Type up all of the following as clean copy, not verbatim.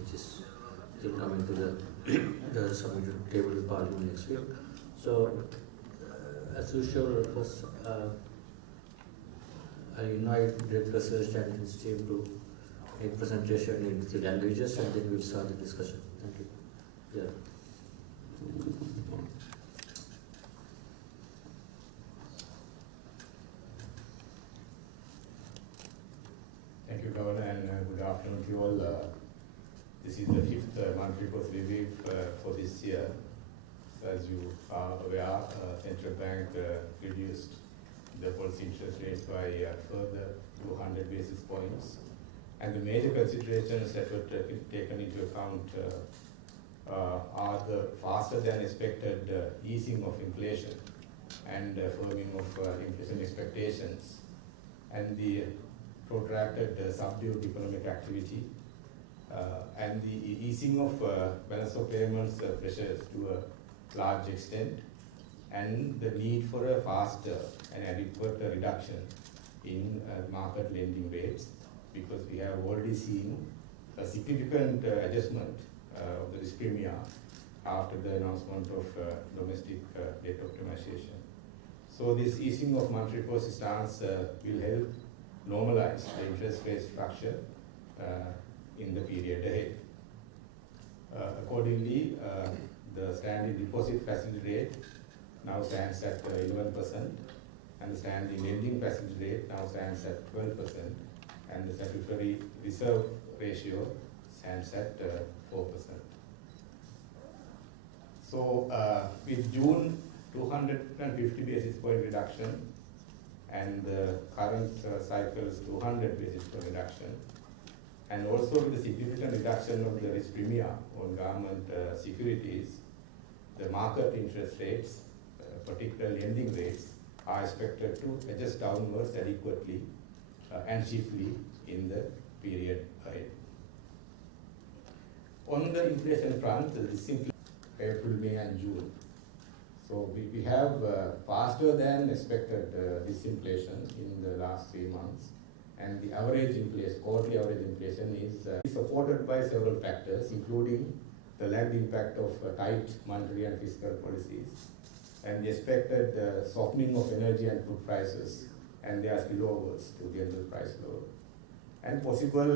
which is coming to the submitted table to Parliament next week. So, as usual, first, I invite Director Research and his team to make presentation in the languages, and then we'll start the discussion. Thank you. Yeah. Thank you, Governor, and good afternoon to you all. This is the fifth monthly post review for this year. So as you are aware, Central Bank reduced the policy interest rates by further 200 basis points. And the major considerations that were taken into account are the faster than expected easing of inflation and firming of inflation expectations, and the protracted subdued economic activity, and the easing of balance of payments pressures to a large extent, and the need for a faster and adequate reduction in market lending rates, because we have already seen a significant adjustment of the risk premium after the announcement of domestic debt optimization. So this easing of monetary policy stance will help normalize the interest rate structure in the period ahead. Accordingly, the standing deposit facility rate now stands at 11%, and the standing lending facility rate now stands at 12%, and the statutory reserve ratio stands at 4%. So with June 250 basis point reduction, and the current cycle's 200 basis point reduction, and also with the significant reduction of the risk premium on government securities, the market interest rates, particularly lending rates, are expected to adjust downwards adequately and chiefly in the period ahead. On the inflation front, this includes April, May, and June. So we have faster than expected disinflation in the last 3 months, and the average inflation, quarterly average inflation, is supported by several factors, including the lagged impact of tight monetary and fiscal policies, and the expected softening of energy and food prices and their spillovers to general price lower, and possible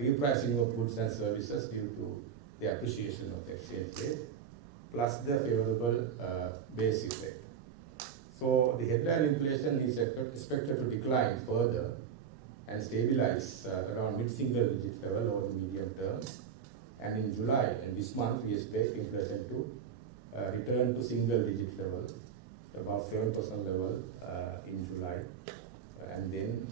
repricing of goods and services due to the appreciation of the exchange rate, plus the favorable base effect. So the headline inflation is expected to decline further and stabilize around mid-single digit level over the medium term. And in July, and this month, we expect inflation to return to single digit level, about 7% level in July, and then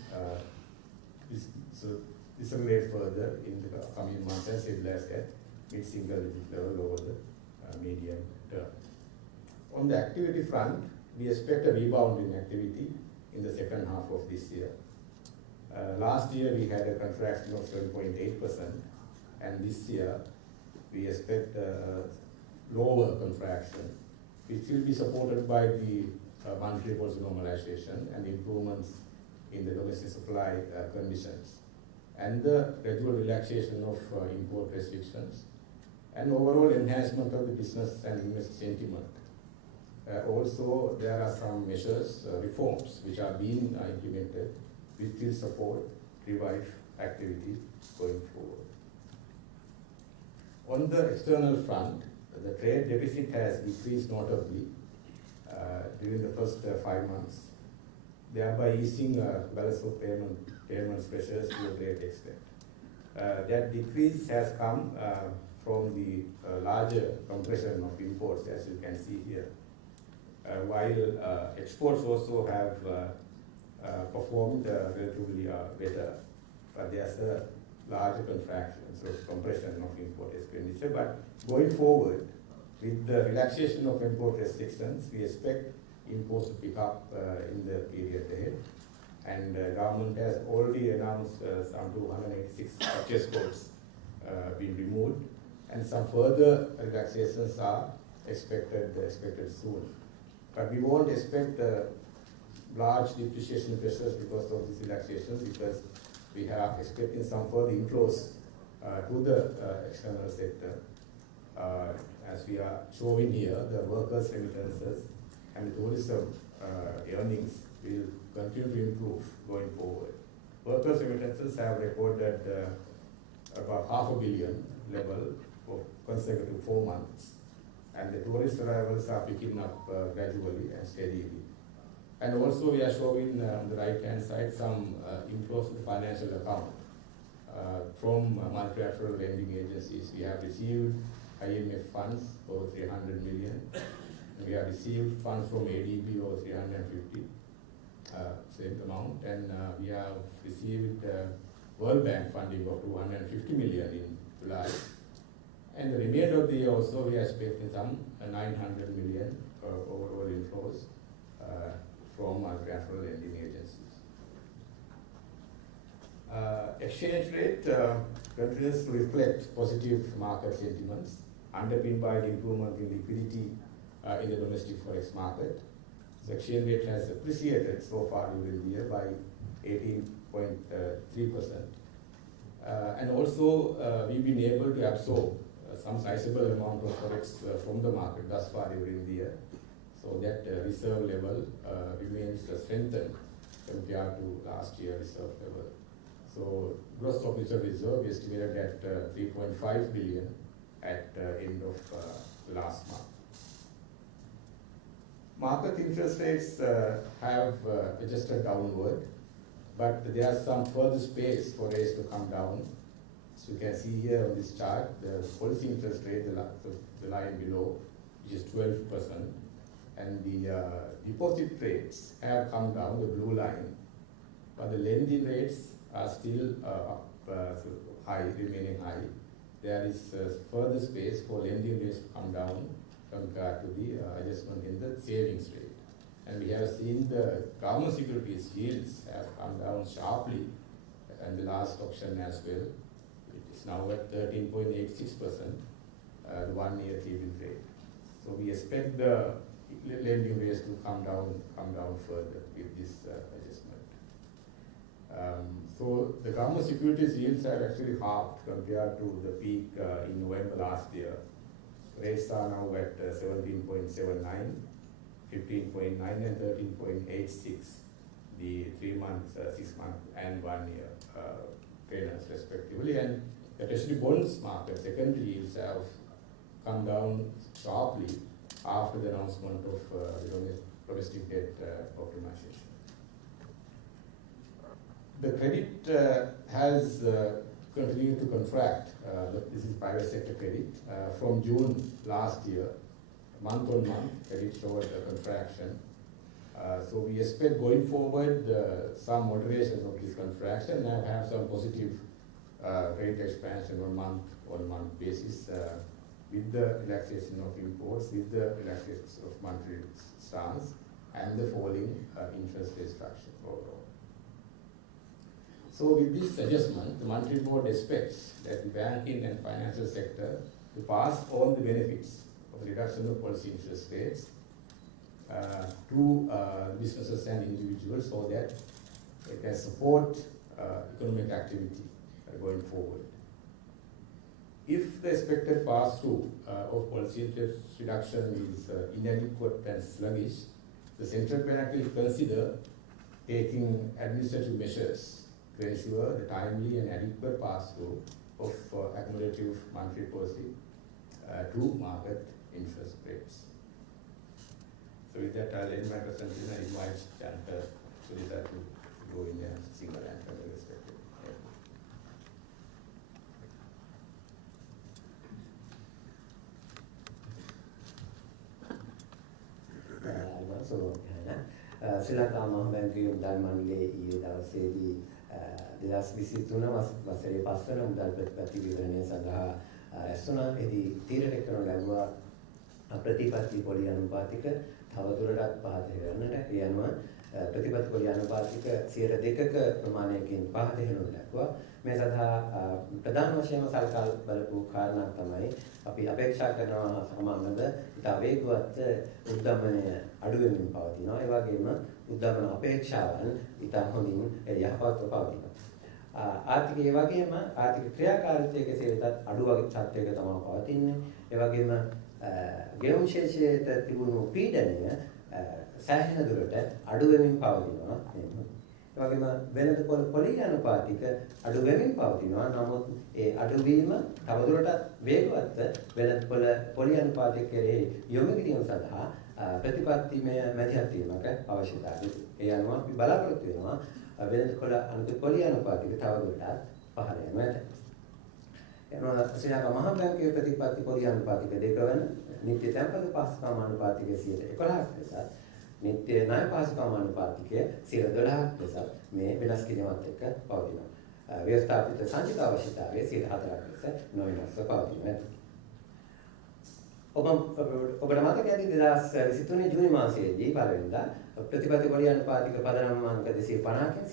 decelerate further in the coming months and stabilize at mid-single digit level over the medium term. On the activity front, we expect a rebound in activity in the second half of this year. Last year we had a contraction of 7.8%, and this year we expect a lower contraction, which will be supported by the monetary policy normalization and improvements in the domestic supply conditions, and the gradual relaxation of import restrictions, and overall enhancement of the business and investor sentiment. Also, there are some measures, reforms, which are being implemented, which will support revive activity going forward. On the external front, the trade deficit has decreased notably during the first 5 months, thereby easing balance of payments pressures to a great extent. That decrease has come from the larger compression of imports, as you can see here, while exports also have performed relatively better, but there's a larger contraction, so compression of import expenditure. But going forward, with the relaxation of import restrictions, we expect imports to pick up in the period ahead. And government has already announced some 286 purchase codes being removed, and some further relaxations are expected soon. But we won't expect large depreciation pressures because of this relaxation, because we are expecting some further inflows to the external sector. As we are showing here, the workers' remittances and the tourism earnings will continue to improve going forward. Workers' remittances have recorded about $500 million level for consecutive 4 months, and the tourist arrivals are picking up gradually and steadily. And also we are showing on the right hand side some inflows to the financial account from multilateral lending agencies. We have received IMF funds over 300 million. We have received funds from ADB over 350, same amount, and we have received World Bank funding of 250 million in July. And the remainder of the year also we are expecting some 900 million overall inflows from multilateral lending agencies. Exchange rate continues to reflect positive market sentiments, underpinned by the improvement in liquidity in the domestic forex market. The exchange rate has appreciated so far during the year by 18.3%. And also we've been able to absorb some sizable amount of forex from the market thus far during the year. So that reserve level remains strengthened compared to last year reserve level. So gross official reserve estimated at 3.5 billion at end of last month. Market interest rates have adjusted downward, but there is some further space for rates to come down. So you can see here on this chart, the policy interest rate, the line below, which is 12%, and the deposit rates have come down, the blue line, but the lending rates are still high, remaining high. There is further space for lending rates to come down compared to the adjustment in the savings rate. And we have seen the government securities yields have come down sharply in the last auction as well. It is now at 13.86%, the 1-year T-bill rate. So we expect the lending rates to come down further with this adjustment. So the government securities yields have actually halved compared to the peak in November last year. Rates are now at 17.79, 15.9 and 13.86, the 3 months, 6 months and 1 year tenors respectively. And the treasury bonds market, secondary yields have come down sharply after the announcement of domestic debt optimization. The credit has continued to contract. This is private sector credit. From June last year, month on month, credit showed a contraction. So we expect going forward some moderation of this contraction and have some positive rate expansion on month basis with the relaxation of imports, with the relaxation of monetary stance, and the falling interest rate structure overall. So with this adjustment, the Monetary Board expects that the banking and financial sector to pass on the benefits of the reduction of policy interest rates to businesses and individuals so that they can support economic activity going forward. If the expected pass-through of policy interest reduction is inadequate and sluggish, the central bank will consider taking administrative measures to ensure the timely and adequate pass-through of accommodative monetary policy to market interest rates. So with that, I'll end my presentation and invite Lanka to go in a single answer respective. ශ්‍රී ලංකා මහ බැංකුවේ මුදල් මණ්ඩලයේ ඊයේ දවසේදී 2023 වසරේ 5 වන මුදල් ප්‍රතිපත්ති විවරණය සඳහා ඇසුණා. එදී තීරණය කරනු ලැබුවා ප්‍රතිපත්ති පොලි අනුපාතික තවදුරටත් පහත කරන්නට. ඒ අනුව ප්‍රතිපත්ති පොලි අනුපාතික 2%ක ප්‍රමාණයකින් පහත වෙනු ලැබුවා. මේ සඳහා ප්‍රධාන වශයෙන්ම සලකා බලපු කාරණා තමයි අපි අපේක්ෂා කරනවා සමානව ඉතා වේගවත් උද්දමනය අඩු වෙමින් පවතිනවා. ඒ වගේම උද්දමන අපේක්ෂාවන් ඉතා හොඳින් යහපත්ව පවතිනවා. ආර්ථිකයේ වගේම ආර්ථික ක්‍රියාකාරීත්වයේ කෙසේ වෙතත් අඩු වගේ තත්ත්වයක තමයි පවතින්නේ. ඒ වගේම ගෙවුම් ශේෂයට තිබුණු පීඩනය සෑහෙන දුරට අඩු වෙමින් පවතිනවා. ඒ වගේම වෙළඳ පොළ පොලී අනුපාතික අඩු වෙමින් පවතිනවා. නමුත් ඒ අඩුවීම තවදුරටත් වේගවත්ව වෙළඳ පොළ පොලී අනුපාතික කෙරෙහි යොමු කිරීම සඳහා ප්‍රතිපත්තිමය මැදිහත් වීමක අවශ්‍යතාවය. ඒ අනුව අපි බලාපොරොත්තු වෙනවා වෙළඳ පොළී අනුපාතික තවදුරටත් පහළ යනවා. එනවා ශ්‍රී ලංකා මහා බැංකුවේ ප්‍රතිපත්ති පොලී අනුපාතික දෙක වන නිත්‍ය තැන්පතු පහසුකම් අනුපාතිකය 11%ක් ලෙසත් නිත්‍ය ණය පහසුකම් අනුපාතිකය 12%ක් ලෙසත් මේ වෙනස් කිරීමත් එක්ක පවතිනවා. ව්‍යවස්ථාපිත සංචිත අවශ්‍යතාවය 4%ක් ලෙස නොවෙනස්ව පවතිනවා. ඔබට මතක ඇති 2023 ජූනි මාසයේදී පළවෙනිදා ප්‍රතිපත්ති පොලී අනුපාතික පදනම් අංක 250කින්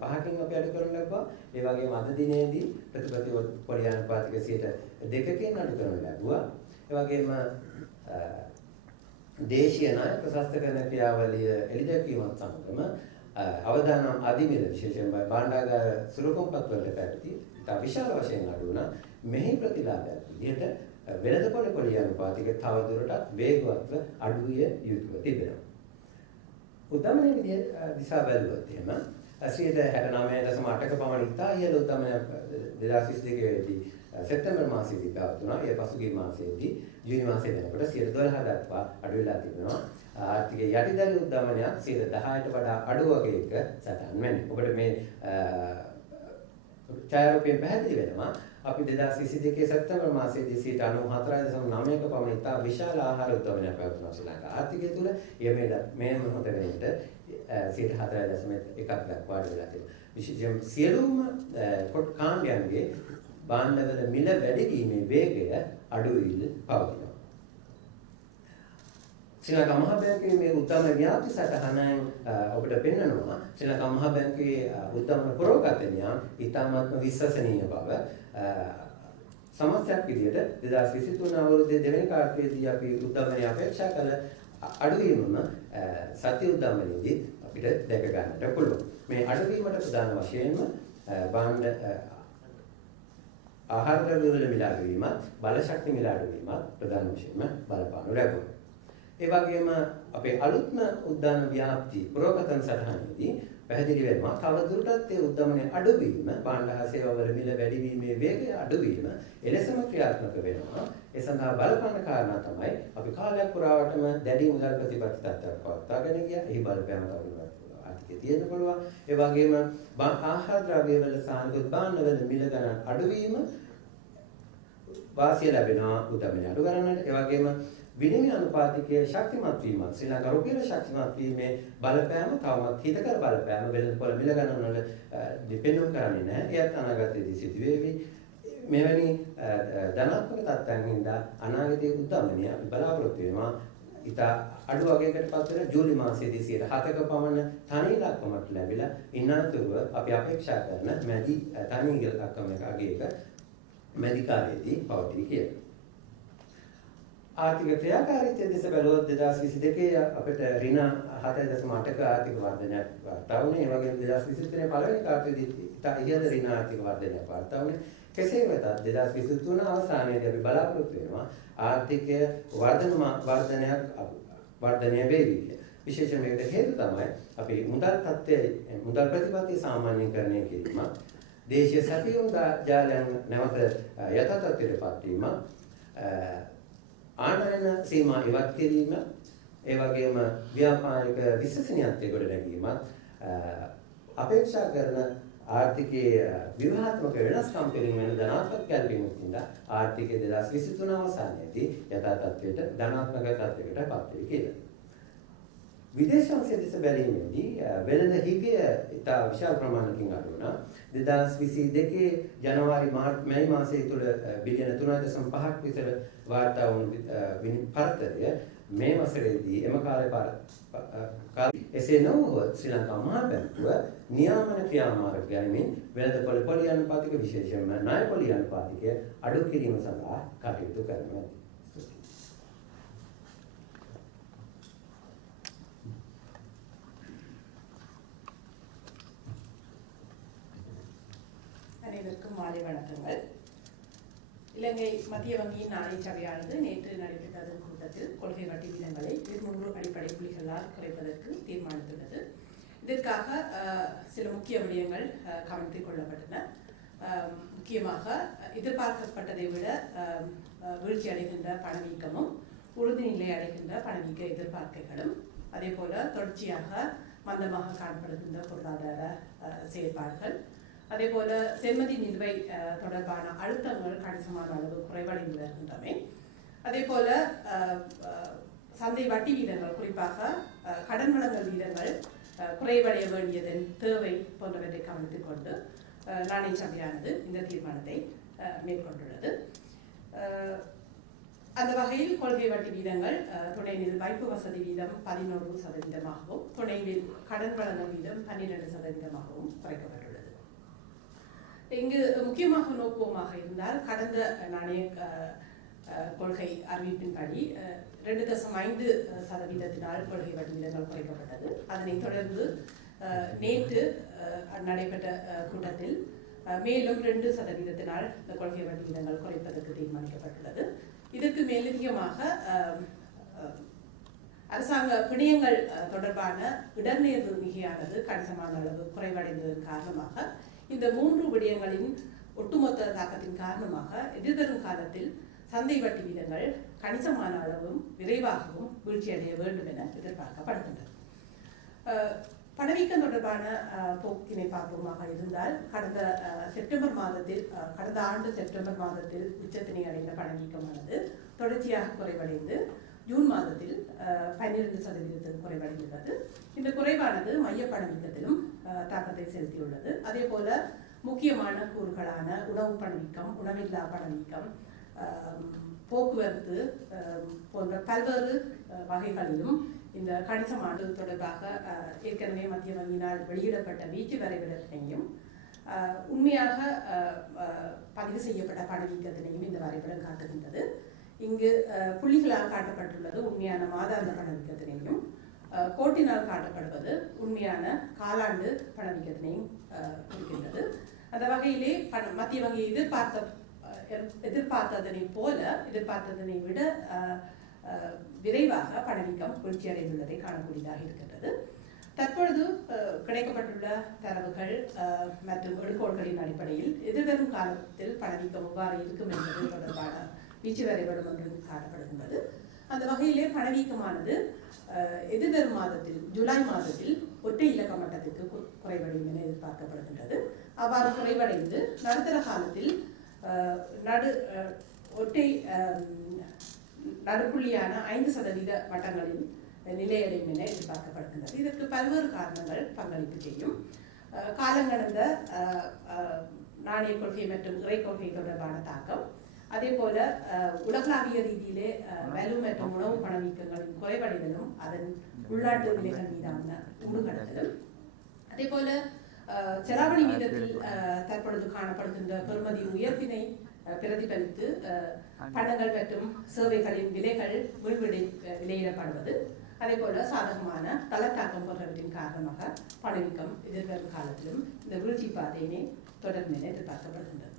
2.5කින් අපි අඩු කරන ලැබුවා. ඒ වගේම අද දිනේදී ප්‍රතිපත්ති පොලී අනුපාතික 2කින් අඩු කරන ලැබුවා. ඒ වගේම දේශීය ණය ප්‍රශස්ත කරන ක්‍රියාවලිය එළිදැක්වීමත් සමගම අවදානම් අධිමිල විශේෂයෙන්ම භාණ්ඩාගාර සුළුකොම්පත් වලට පැවති ඉතා විශාල වශයෙන් අඩු වුණා. මෙහි ප්‍රතිලාභයක් විදිහට වෙළඳ පොළේ අනුපාතික තවදුරටත් වේගවත්ව අඩු විය යුතුව තිබෙනවා. උද්දමනයේ විදිහ දිශා බැලුවොත් එහෙම 69.8ක පමණ ඉතා ඉහළ උද්දමනයක් 2022 දී සැප්තැම්බර් මාසයේදී පැවතුණා. ඒ පසුගිය මාසයේදී ජූනි මාසයේ වෙනකොට 12% දක්වා අඩු වෙලා තිබෙනවා. ආර්ථිකයේ යටිදරි උද්දමනයක් 10%ට වඩා අඩු වගේක සටහන් වෙන්නේ. ඔබට මේ ඡායාරූපයෙන් පැහැදිලි වෙනවා අපි 2022 සැප්තැම්බර් මාසයේදී 94.9ක පමණ ඉතා විශාල ආහාර උද්දමනයක් පැවතුණා ශ්‍රී ලංකා ආර්ථිකය තුළ. මේ මොහොත වෙනකොට 4.1ක් දක්වා අඩු වෙලා තියෙනවා. විශේෂයෙන් සියලුම කොට කාණ්ඩයන්ගේ භාණ්ඩවල මිල වැඩිවීමේ වේගය අඩු වෙමින් පවතිනවා. ශ්‍රී ලංකා මහා බැංකුවේ මේ උද්දම ව්‍යාප්ති සටහනෙන් ඔබට පෙන්වනවා ශ්‍රී ලංකා මහා බැංකුවේ උද්දම පුරෝගතනය ඉතාමත්ම විශ්වසනීය බව. සමස්තයක් විදිහට 2023 අවුරුද්දේ දෙවෙනි කාර්යයේදී අපි උද්දමනය අපේක්ෂා කළ අඩුවීමම සත්‍ය උද්දමනයේදී අපිට දැක ගන්නට පුළුවන්. මේ අඩුවීමට ප්‍රධාන වශයෙන්ම භාණ්ඩ ආහාර ද්‍රව්‍ය වල මිල අඩුවීමත් බල ශක්ති මිල අඩුවීමත් ප්‍රධාන වශයෙන්ම බලපානු ලැබුණා. ඒ වගේම අපේ අලුත්ම උද්දාන ව්‍යාප්ති පුරෝගතන සටහනේදී පැහැදිලි වෙනවා තවදුරටත් ඒ උද්දමනයේ අඩුවීම භාණ්ඩ හා සේවා වල මිල වැඩිවීමේ වේගය අඩුවීම එලෙසම ක්‍රියාත්මක වෙනවා. ඒ සඳහා බලපාන කාරණා තමයි අපි කාලයක් පුරාවටම දැඩි මුදල් ප්‍රතිපත්ති තත්ත්වයක් පවත්වාගෙන ගියා. එහි බලපෑම තවදුරටත් ආර්ථිකයේ තියෙන්න පුළුවන්. ඒ වගේම ආහාර ද්‍රව්‍ය වල සානිකුත් භාණ්ඩ වල මිල ගණන් අඩුවීම වාසිය ලැබෙනවා උද්දමනය අඩු කරන්නට. ඒ වගේම විනිමය අනුපාතිකයේ ශක්තිමත් වීමත් ශ්‍රී ලංකා රුපියල ශක්තිමත් වීමේ බලපෑම තවමත් හිතකර බලපෑම වෙළඳ පොළ මිල ගණන් වල දෙපෙන්නුම් කරන්නේ නැහැ. එයත් අනාගතයේදී සිදුවේවි. මෙවැනි ධනාත්මක තත්ත්වයන් හින්දා අනාගතයේ උද්දමනය අපි බලාපොරොත්තු වෙනවා. ඉතා අඩු වගයකට පත් වෙන ජූලි මාසයේදී 7%ක පමණ තනි ඉලක්කමක් ලැබිලා ඉන්නතුරුව අපි අපේක්ෂා කරන මැදි තනි ඉලක්කමක අගයක මැදි කාලයේදී පවතී කියලා. ආර්ථික ක්‍රියාකාරීත්වය දෙස බැලුවොත් 2022 අපිට ඍණ 7.8ක ආර්ථික වර්ධනයක් වාර්තා වුණේ. ඒ වගේම 2023 පළවෙනි කාර්යයේදී ඉතා ඉහළ ඍණ ආර්ථික වර්ධනයක් වාර්තා වුණේ. කෙසේ වෙතත් 2023 අවසානයේදී අපි බලාපොරොත්තු වෙනවා ආර්ථිකය වර්ධනය වේවි කියලා. විශේෂයෙන් මේකට හේතු තමයි අපි මුදල් ප්‍රතිපත්ති සාමාන්‍යීකරණය කිරීම, දේශීය සැපයුම් ජාලයන් නැවත යථා තත්ත්වයට පත්වීම, ආනයන සීමා ඉවත් කිරීම, ඒ වගේම ව්‍යාපාරික විශ්වසනීයත්වයේ ගොඩනැගීමත් අපේක්ෂා කරන ආර්ථිකයේ ව්‍යුහාත්මක වෙනස්කම් පිළිබඳ ධනාත්මක ගැළපීමකින් ආර්ථිකයේ 2023 අවසානයේදී යථා තත්ත්වයට ධනාත්මක තත්ත්වයකට පත් වේ කියලා. විදේශ අංශය දෙස බැලීමේදී වෙළඳ හිගය ඉතා විශාල ප්‍රමාණයකින් අඩු වුණා. 2022 ජනවාරි මැයි මාසයේ තුල බිලියන 3.5ක් විතර වාර්තා වුණු පරතරය මේ වසරේදී එම කාලේ එසේ නොවුවොත් ශ්‍රී ලංකා මහා බැංකුව නියාමන ක්‍රියාමාර්ග ගනිමින් වෙළඳ පොළේ අනුපාතික විශේෂයෙන්ම ණය පොළේ අනුපාතිකය අඩු කිරීම සඳහා කටයුතු කරනවා. மாலை வணக்கங்கள். இலங்கை மத்திய வங்கியின் நாணய சபையானது நேற்று நடைபெற்ற அதன் கூட்டத்தில் கொள்கை வட்டி வீதங்களை 3 அடிப்படை புள்ளிகளால் குறைப்பதற்கு தீர்மானித்துள்ளது. இதற்காக சில முக்கிய விடயங்கள் கவனத்தில் கொள்ளப்பட்டன. முக்கியமாக எதிர்பார்க்கப்பட்டதை விட வீழ்ச்சி அடைகின்ற பணவீக்கமும் உறுதிநிலை அடைகின்ற பணவீக்க எதிர்பார்க்கைகளும் அதே போல தொடர்ச்சியாக மந்தமாக காணப்படுகின்ற பொருளாதார செயற்பாடுகள் அதே போல செம்மதி நிலுவை தொடர்பான அழுத்தங்கள் கணிசமான அளவு குறைவடைந்து வருகின்றமை அதே போல சந்தை வட்டி வீதங்கள் குறிப்பாக கடன் வழங்கல் வீதங்கள் குறைவடைய வேண்டியதன் தேவை போன்றவற்றை கவனத்தில் கொண்டு நாணய சபையானது இந்த தீர்மானத்தை மேற்கொண்டுள்ளது. அந்த வகையில் கொள்கை வட்டி வீதங்கள் துணைநில் வைப்பு வசதி வீதம் 11% துணைநில் கடன் வழங்கல் வீதம் 12% குறைக்கப்பட்டுள்ளது. இங்கு முக்கியமாக நோக்குவமாக இருந்தால் கடந்த நாணய கொள்கை அறிவிப்பின்படி 2.5% கொள்கை வட்டி வீதங்கள் குறைக்கப்பட்டது. அதனைத் தொடர்ந்து நேற்று நடைபெற்ற கூட்டத்தில் மேலும் 2% கொள்கை வட்டி வீதங்கள் குறைப்பதற்கு தீர்மானிக்கப்பட்டுள்ளது. இதற்கு மேலதிகமாக அரசாங்க பிணையங்கள் தொடர்பான இடர்நேர்வு மிகையானது கணிசமான அளவு குறைவடைந்ததன் காரணமாக இந்த 3 விடயங்களின் ஒட்டுமொத்த தாக்கத்தின் காரணமாக எதிர்வரும் காலத்தில் சந்தை வட்டி வீதங்கள் கணிசமான அளவும் விரைவாகவும் வீழ்ச்சியடைய வேண்டும் என எதிர்பார்க்கப்படுகின்றது. பணவீக்கம் தொடர்பான போக்கினை பார்ப்போமாக இருந்தால் கடந்த ஆண்டு செப்டம்பர் மாதத்தில் உச்சத்தினை அடைந்த பணவீக்கமானது தொடர்ச்சியாக குறைவடைந்து ஜூன் மாதத்தில் 12% குறைவடைந்துள்ளது. இந்த குறைவானது மைய பணவீக்கத்திலும் தாக்கத்தை செலுத்தியுள்ளது. அதே போல முக்கியமான கூறுகளான உணவு பணவீக்கம், உணவில்லா பணவீக்கம், போக்குவரத்து போன்ற பல்வேறு வகைகளிலும் இந்த கணிசமான தொடர்பாக ஏற்கனவே மத்திய வங்கியினால் வெளியிடப்பட்ட வீச்சு வரைபடத்தினையும் உண்மையாக பதிவு செய்யப்பட்ட பணவீக்கத்தினையும் இந்த வரைபடம் காட்டுகின்றது. இங்கு புள்ளிகளால் காட்டப்பட்டுள்ளது உண்மையான மாதாந்த பணவீக்கத்தினையும், கோட்டினால் காட்டப்படுவது உண்மையான காலாண்டு பணவீக்கத்தினையும் குறிக்கின்றது. அந்த வகையிலே மத்திய வங்கி எதிர்பார்த்ததனை விட விரைவாக பணவீக்கம் வீழ்ச்சியடைந்துள்ளதை காணக்கூடியதாக இருக்கின்றது. தற்பொழுது கிடைக்கப்பட்டுள்ள தரவுகள் மற்றும் எடுகோள்களின் அடிப்படையில் எதிர்வரும் காலத்தில் பணவீக்கம் எவ்வாறு இருக்கும் என்பது தொடர்பான வீச்சு வரைபடம் ஒன்று காணப்படுகின்றது. அந்த வகையிலே பணவீக்கமானது எதிர்வரும் மாதத்தில் ஜூலை மாதத்தில் ஒற்றை இலக்க மட்டத்திற்கு குறைவடையும் என எதிர்பார்க்கப்படுகின்றது. அவ்வாறு குறைவடைந்து நடுத்தர காலத்தில் நடுப்புள்ளியான 5% மட்டங்களில் நிலையடையும் என எதிர்பார்க்கப்படுகின்றது. இதற்கு பல்வேறு காரணங்கள் பங்களிப்பு செய்யும். காலங்கடந்த நாணய கொள்கை மற்றும் இறை கொள்கை தொடர்பான தாக்கம், அதே போல உலகளாவிய ரீதியிலே வலு மற்றும் உணவு பணவீக்கங்களின் குறைவடைதலும் அதன் உள்நாட்டு விலைகள் மீதான ஊடுகடத்தலும், அதே போல செலாவணி வீதத்தில் தற்பொழுது காணப்படுகின்ற பெறுமதி உயர்வினை பிரதிபலித்து பணங்கள் மற்றும் சேவைகளின் விலைகள் விலையிடப்படுவது, அதே போல சாதகமான தளத்தாக்கம் போன்றவற்றின் காரணமாக பணவீக்கம் எதிர்வரும் காலத்திலும் இந்த வீழ்ச்சி பாதையினை தொடரும் என எதிர்பார்க்கப்படுகின்றது.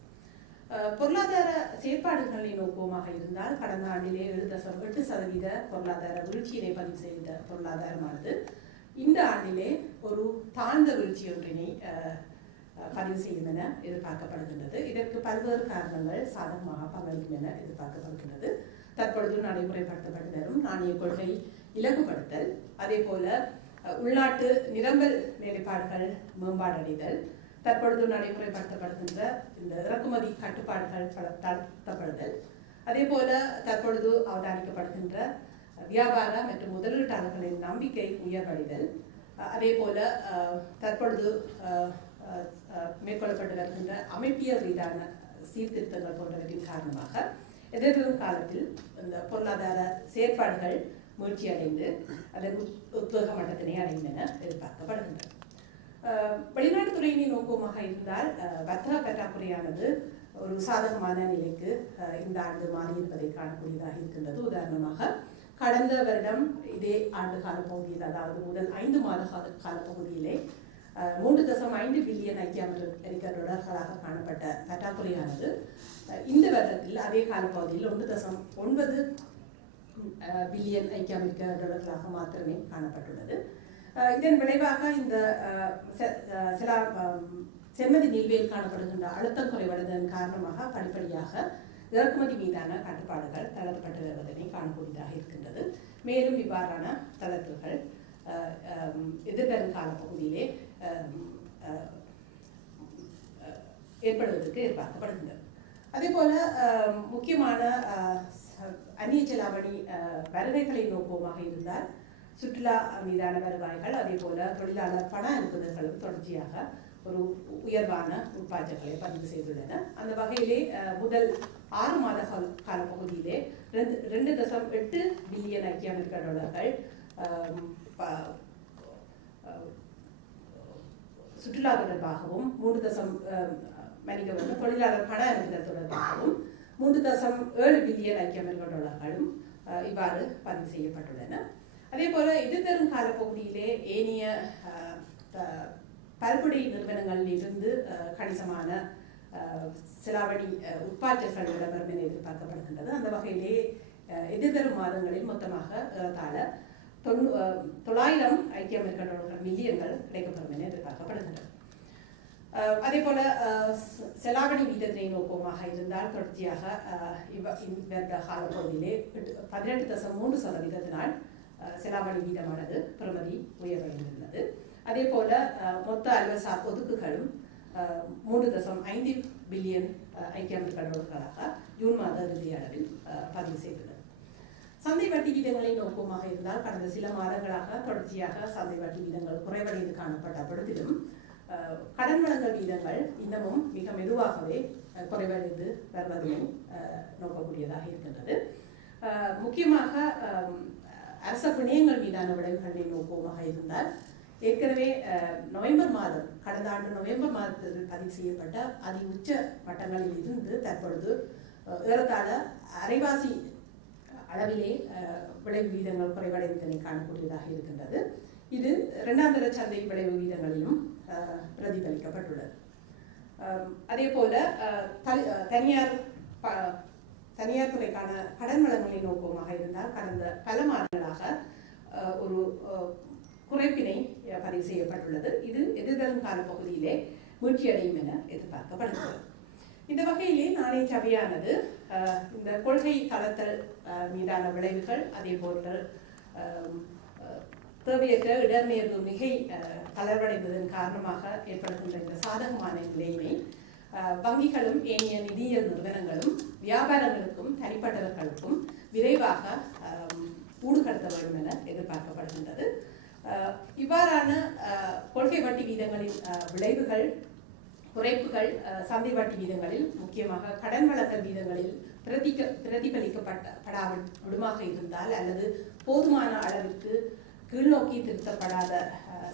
பொருளாதார செயற்பாடுகளை நோக்குவமாக இருந்தால் கடந்த ஆண்டிலே 7.8% பொருளாதார வீழ்ச்சியினை பதிவு செய்த பொருளாதாரமானது இந்த ஆண்டிலே ஒரு தாழ்ந்த வீழ்ச்சி ஒன்றினை பதிவு செய்யும் என எதிர்பார்க்கப்படுகின்றது. இதற்கு பல்வேறு காரணங்கள் சாதகமாக பங்களிக்கும் என எதிர்பார்க்கப்படுகின்றது. தற்பொழுது நடைமுறைப்படுத்தப்பட்டு வரும் நாணய கொள்கை இலகுபடுத்தல், அதே போல உள்நாட்டு நிரம்பல் வேலைப்பாடுகள் மேம்பாடடைதல், தற்பொழுது நடைமுறைப்படுத்தப்படுகின்ற இந்த இறக்குமதி கட்டுப்பாடுகள் தளர்த்தப்படுதல், அதே போல தற்பொழுது அவதானிக்கப்படுகின்ற வியாபார மற்றும் முதலீட்டாளர்களின் நம்பிக்கை உயர்வடைதல், அதே போல தற்பொழுது மேற்கொள்ளப்பட்டு வருகின்ற அமைப்பியல் ரீதியான சீர்திருத்தங்கள் போன்றவற்றின் காரணமாக எதிர்வரும் காலத்தில் இந்த பொருளாதார செயற்பாடுகள் முயற்சியடைந்து அதன் உத்வேக மட்டத்தினை அடையும் என எதிர்பார்க்கப்படுகின்றன. வெளிநாட்டு துறையினை நோக்கமாக இருந்தால் வர்த்தக பற்றாக்குறையானது ஒரு சாதகமான நிலைக்கு இந்த ஆண்டு மாறியிருப்பதை காணக்கூடியதாக இருக்கின்றது. உதாரணமாக கடந்த வருடம் இதே ஆண்டு கால பகுதியில், அதாவது முதல் 5 மாத கால பகுதியிலே $3.5 பில்லியன் ஐக்கிய அமெரிக்க டாலர்களாக காணப்பட்ட பற்றாக்குறையானது இந்த வருடத்தில் அதே காலப்பகுதியில் 1.9 பில்லியன் ஐக்கிய அமெரிக்க டாலர்களாக மாத்திரமே காணப்பட்டுள்ளது. இதன் விளைவாக இந்த செம்மதி நீர்வேல் காணப்படுகின்ற அழுத்தம் குறைவடைவதன் காரணமாக படிப்படியாக இறக்குமதி மீதான கட்டுப்பாடுகள் தளர்த்தப்பட்டு வருவதனை காணக்கூடியதாக இருக்கின்றது. மேலும் இவ்வாறான தளர்வுகள் எதிர்வரும் காலப்பகுதியிலே ஏற்படுவதற்கு எதிர்பார்க்கப்படுகின்றது. அதே போல முக்கியமான அந்நிய செலாவணி வருகைகளை நோக்குவமாக இருந்தால் சுற்றுலா மீதான வருவாய்கள், அதே போல தொழிலாளர் பண அனுப்புதல்களும் தொடர்ச்சியாக ஒரு உயர்வான உட்பாய்ச்சல்களை பதிவு செய்துள்ளன. அந்த வகையிலே முதல் 6 மாத காலப்பகுதியிலே 2.8 பில்லியன் ஐக்கிய அமெரிக்க டாலர்கள் சுற்றுலா தொடர்பாகவும் தொழிலாளர் பண அனுப்புதல் தொடர்பாகவும் 3.7 பில்லியன் ஐக்கிய அமெரிக்க டாலர்களும் இவ்வாறு பதிவு செய்யப்பட்டுள்ளன. அதே போல எதிர்வரும் காலப்பகுதியிலே ஏனைய பல்பொடி நிறுவனங்களில் இருந்து கணிசமான செலாவணி உட்பாற்றல்கள் இடம்பெறும் என எதிர்பார்க்கப்படுகின்றது. அந்த வகையிலே எதிர்வரும் மாதங்களில் மொத்தமாக 900 ஐக்கிய அமெரிக்க டாலர்கள் மில்லியன்கள் கிடைக்கப்பெறும் என எதிர்பார்க்கப்படுகின்றது. அதே போல செலாவணி வீதத்தினை நோக்கமாக இருந்தால் தொடர்ச்சியாக இந்த காலப்பகுதியிலே 18.3% செலாவணி வீதமானது பெறுமதி உயர்வடைந்துள்ளது. அதே போல மொத்த அலுவல்சார் ஒதுக்குகளும் 3.5 பில்லியன் ஐக்கிய அமெரிக்க டாலர்களாக ஜூன் மாத இறுதி அளவில் பதிவு செய்துள்ளது. சந்தை வட்டி வீதங்களை நோக்கமாக இருந்தால் கடந்த சில மாதங்களாக தொடர்ச்சியாக சந்தை வட்டி வீதங்கள் குறைவடைந்து காணப்பட்ட பொழுதிலும் கடன் வழங்கல் வீதங்கள் இன்னமும் மிக மெதுவாகவே குறைவடைந்து வருவதனை நோக்கக்கூடியதாக இருக்கின்றது. முக்கியமாக அரச பிணையங்கள் மீதான விளைவுகளை நோக்கமாக இருந்தால் ஏற்கனவே கடந்த ஆண்டு நவம்பர் மாதத்தில் பதிவு செய்யப்பட்ட அதி உச்ச மட்டங்களில் இருந்து தற்பொழுது ஏறத்தாழ அரைவாசி அளவிலே விளைவு வீதங்கள் குறைவடைந்ததை காணக்கூடியதாக இருக்கின்றது. இது இரண்டாம் தர சந்தை விளைவு வீதங்களிலும் பிரதிபலிக்கப்பட்டுள்ளது. அதே போல தனியார் துறைக்கான கடன் வழங்கலை நோக்கமாக இருந்தால் கடந்த பல மாதங்களாக ஒரு குறைப்பினை பதிவு செய்யப்பட்டுள்ளது. இது எதிர்வரும் காலப்பகுதியிலே மீட்சியடையும் என எதிர்பார்க்கப்படுகிறது. இந்த வகையிலே நாணய சபையானது இந்த கொள்கை தளத்தல் மீதான விளைவுகள், அதே போன்று தேவையற்ற இடர்நேர்வு மிகை தளர்வடைந்ததன் காரணமாக ஏற்படுகின்ற இந்த சாதகமான நிலைமை வங்கிகளும் ஏனைய நிதியியல் நிறுவனங்களும் வியாபாரங்களுக்கும் தனிப்பட்டவர்களுக்கும் விரைவாக ஊடுகடுத்த வேண்டும் என எதிர்பார்க்கப்படுகின்றது. இவ்வாறான கொள்கை வட்டி வீதங்களின் விளைவுகள் குறைப்புகள் சந்தை வட்டி வீதங்களில் முக்கியமாக கடன் வழங்கல் வீதங்களில் பிரதிபலிக்கப்படாவிடுமாக இருந்தால் அல்லது போதுமான அளவிற்கு கீழ்நோக்கி திருத்தப்படாத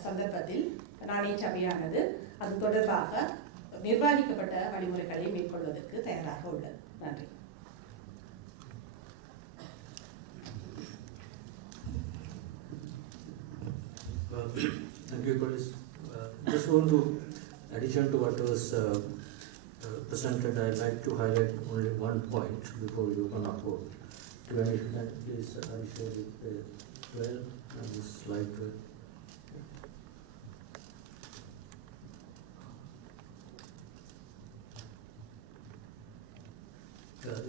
சந்தர்ப்பத்தில் நாணய சபையானது அது தொடர்பாக நிர்வாகிக்கப்பட்ட வழிமுறைகளை மேற்கொள்வதற்கு தயாராக உள்ளது. நன்றி. Thank you, colleagues. Just want to, addition to what was presented, I'd like to highlight only one point before we open up for Q&A. If you can please share it 12 and this slide 12.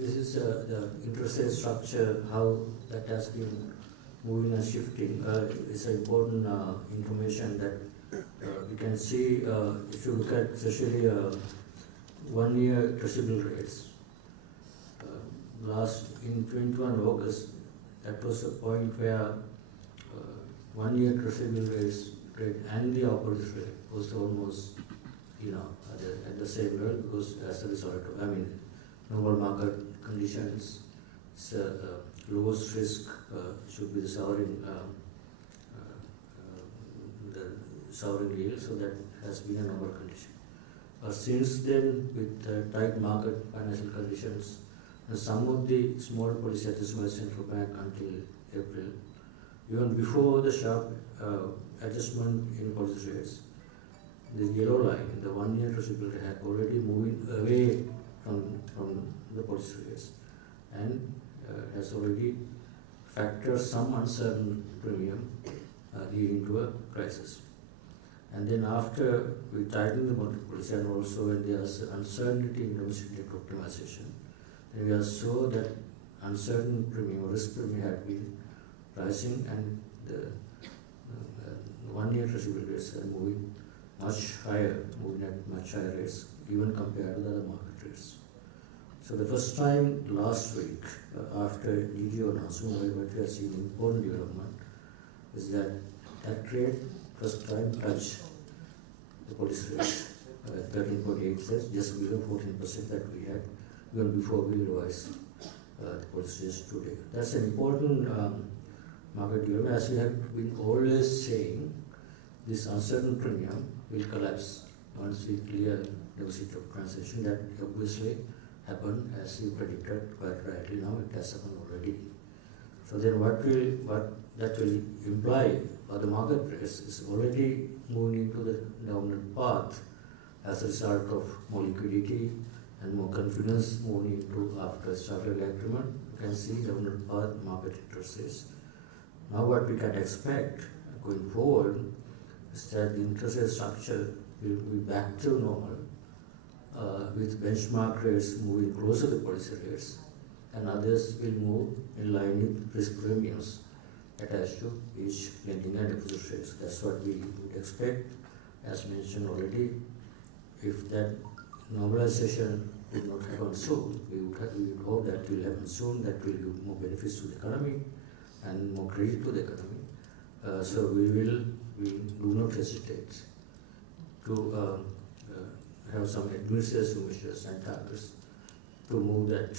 This is the interest rate structure, how that has been moving and shifting. It's important information that you can see if you look at especially 1 year treasury rates. In 21 August, that was a point where 1 year treasury rate and the opposite rate was almost at the same level, because as a result of, normal market conditions, lowest risk should be the sovereign yield, so that has been a normal condition. Since then, with tight market financial conditions, some of the small policy adjustments by central bank until April, even before the sharp adjustment in policy rates, the yellow line, the 1 year treasury had already moving away from the policy rates and has already factored some uncertain premium leading to a crisis. And then after we tightened the monetary policy and also when there was uncertainty in domestic debt optimization, then we saw that uncertain premium or risk premium had been rising and the 1 year treasury rates are moving much higher, moving at much higher rates even compared to the other market rates. So the first time last week after DDO announcement, what we have seen important development is that rate first time touched the policy rate 13.8 cents, just below 14% that we had even before we revised the policy rates today. That's an important market development. As we have been always saying, this uncertain premium will collapse once we clear the deficit of transaction. That obviously happened as you predicted quite rightly. Now it has happened already. So then what that will imply for the market rates is already moving into the downward path as a result of more liquidity and more confidence moving into after structural agreement. You can see downward path market interest rates. Now what we can expect going forward is that the interest rate structure will be back to normal with benchmark rates moving closer to policy rates and others will move in line with risk premiums attached to each lending and deposit rates. That's what we would expect. As mentioned already, if that normalization would not happen soon, we would hope that will happen soon. That will give more benefits to the economy and more credit to the economy. So we do not hesitate to have some administrative measures and targets to move that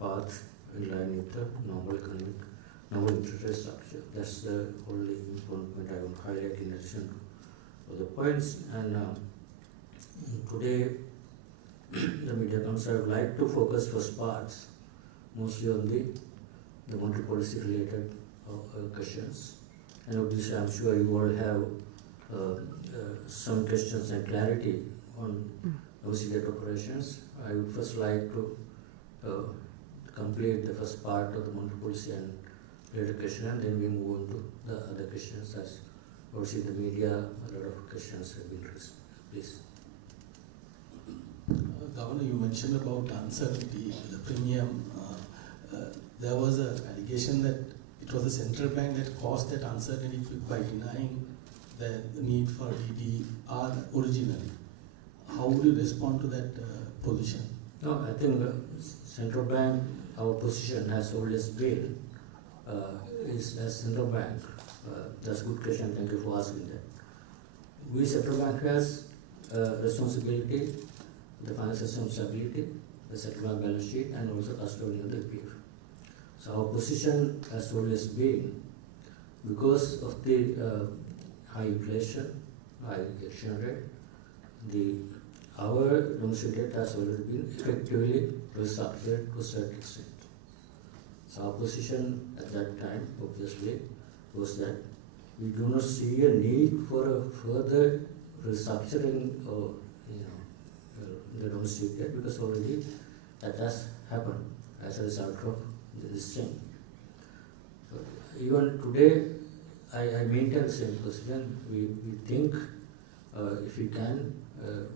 path in line with the normal interest rate structure. That's the only important point I want to highlight in addition to the points. And today, the media council would like to focus first part mostly on the monetary policy related questions. And obviously, I'm sure you all have some questions and clarity on domestic debt operations. I would first like to complete the first part of the monetary policy and related question, and then we move on to the other questions. As obviously the media, a lot of questions have been raised. Please. Governor, you mentioned about uncertainty, the premium. There was an allegation that it was the central bank that caused that uncertainty by denying the need for DDR originally. How would you respond to that position? No, I think central bank, our position has always been, is as central bank, that's a good question, thank you for asking that. We central bank has responsibility, the financial system stability, the central bank balance sheet, and also custodian of the PF. So our position has always been, because of the high inflation, high exchange rate, our domestic debt has already been effectively restructured to a certain extent. So our position at that time, obviously, was that we do not see a need for a further restructuring of the domestic debt because already that has happened as a result of this thing. So even today, I maintain the same position. We think if we can,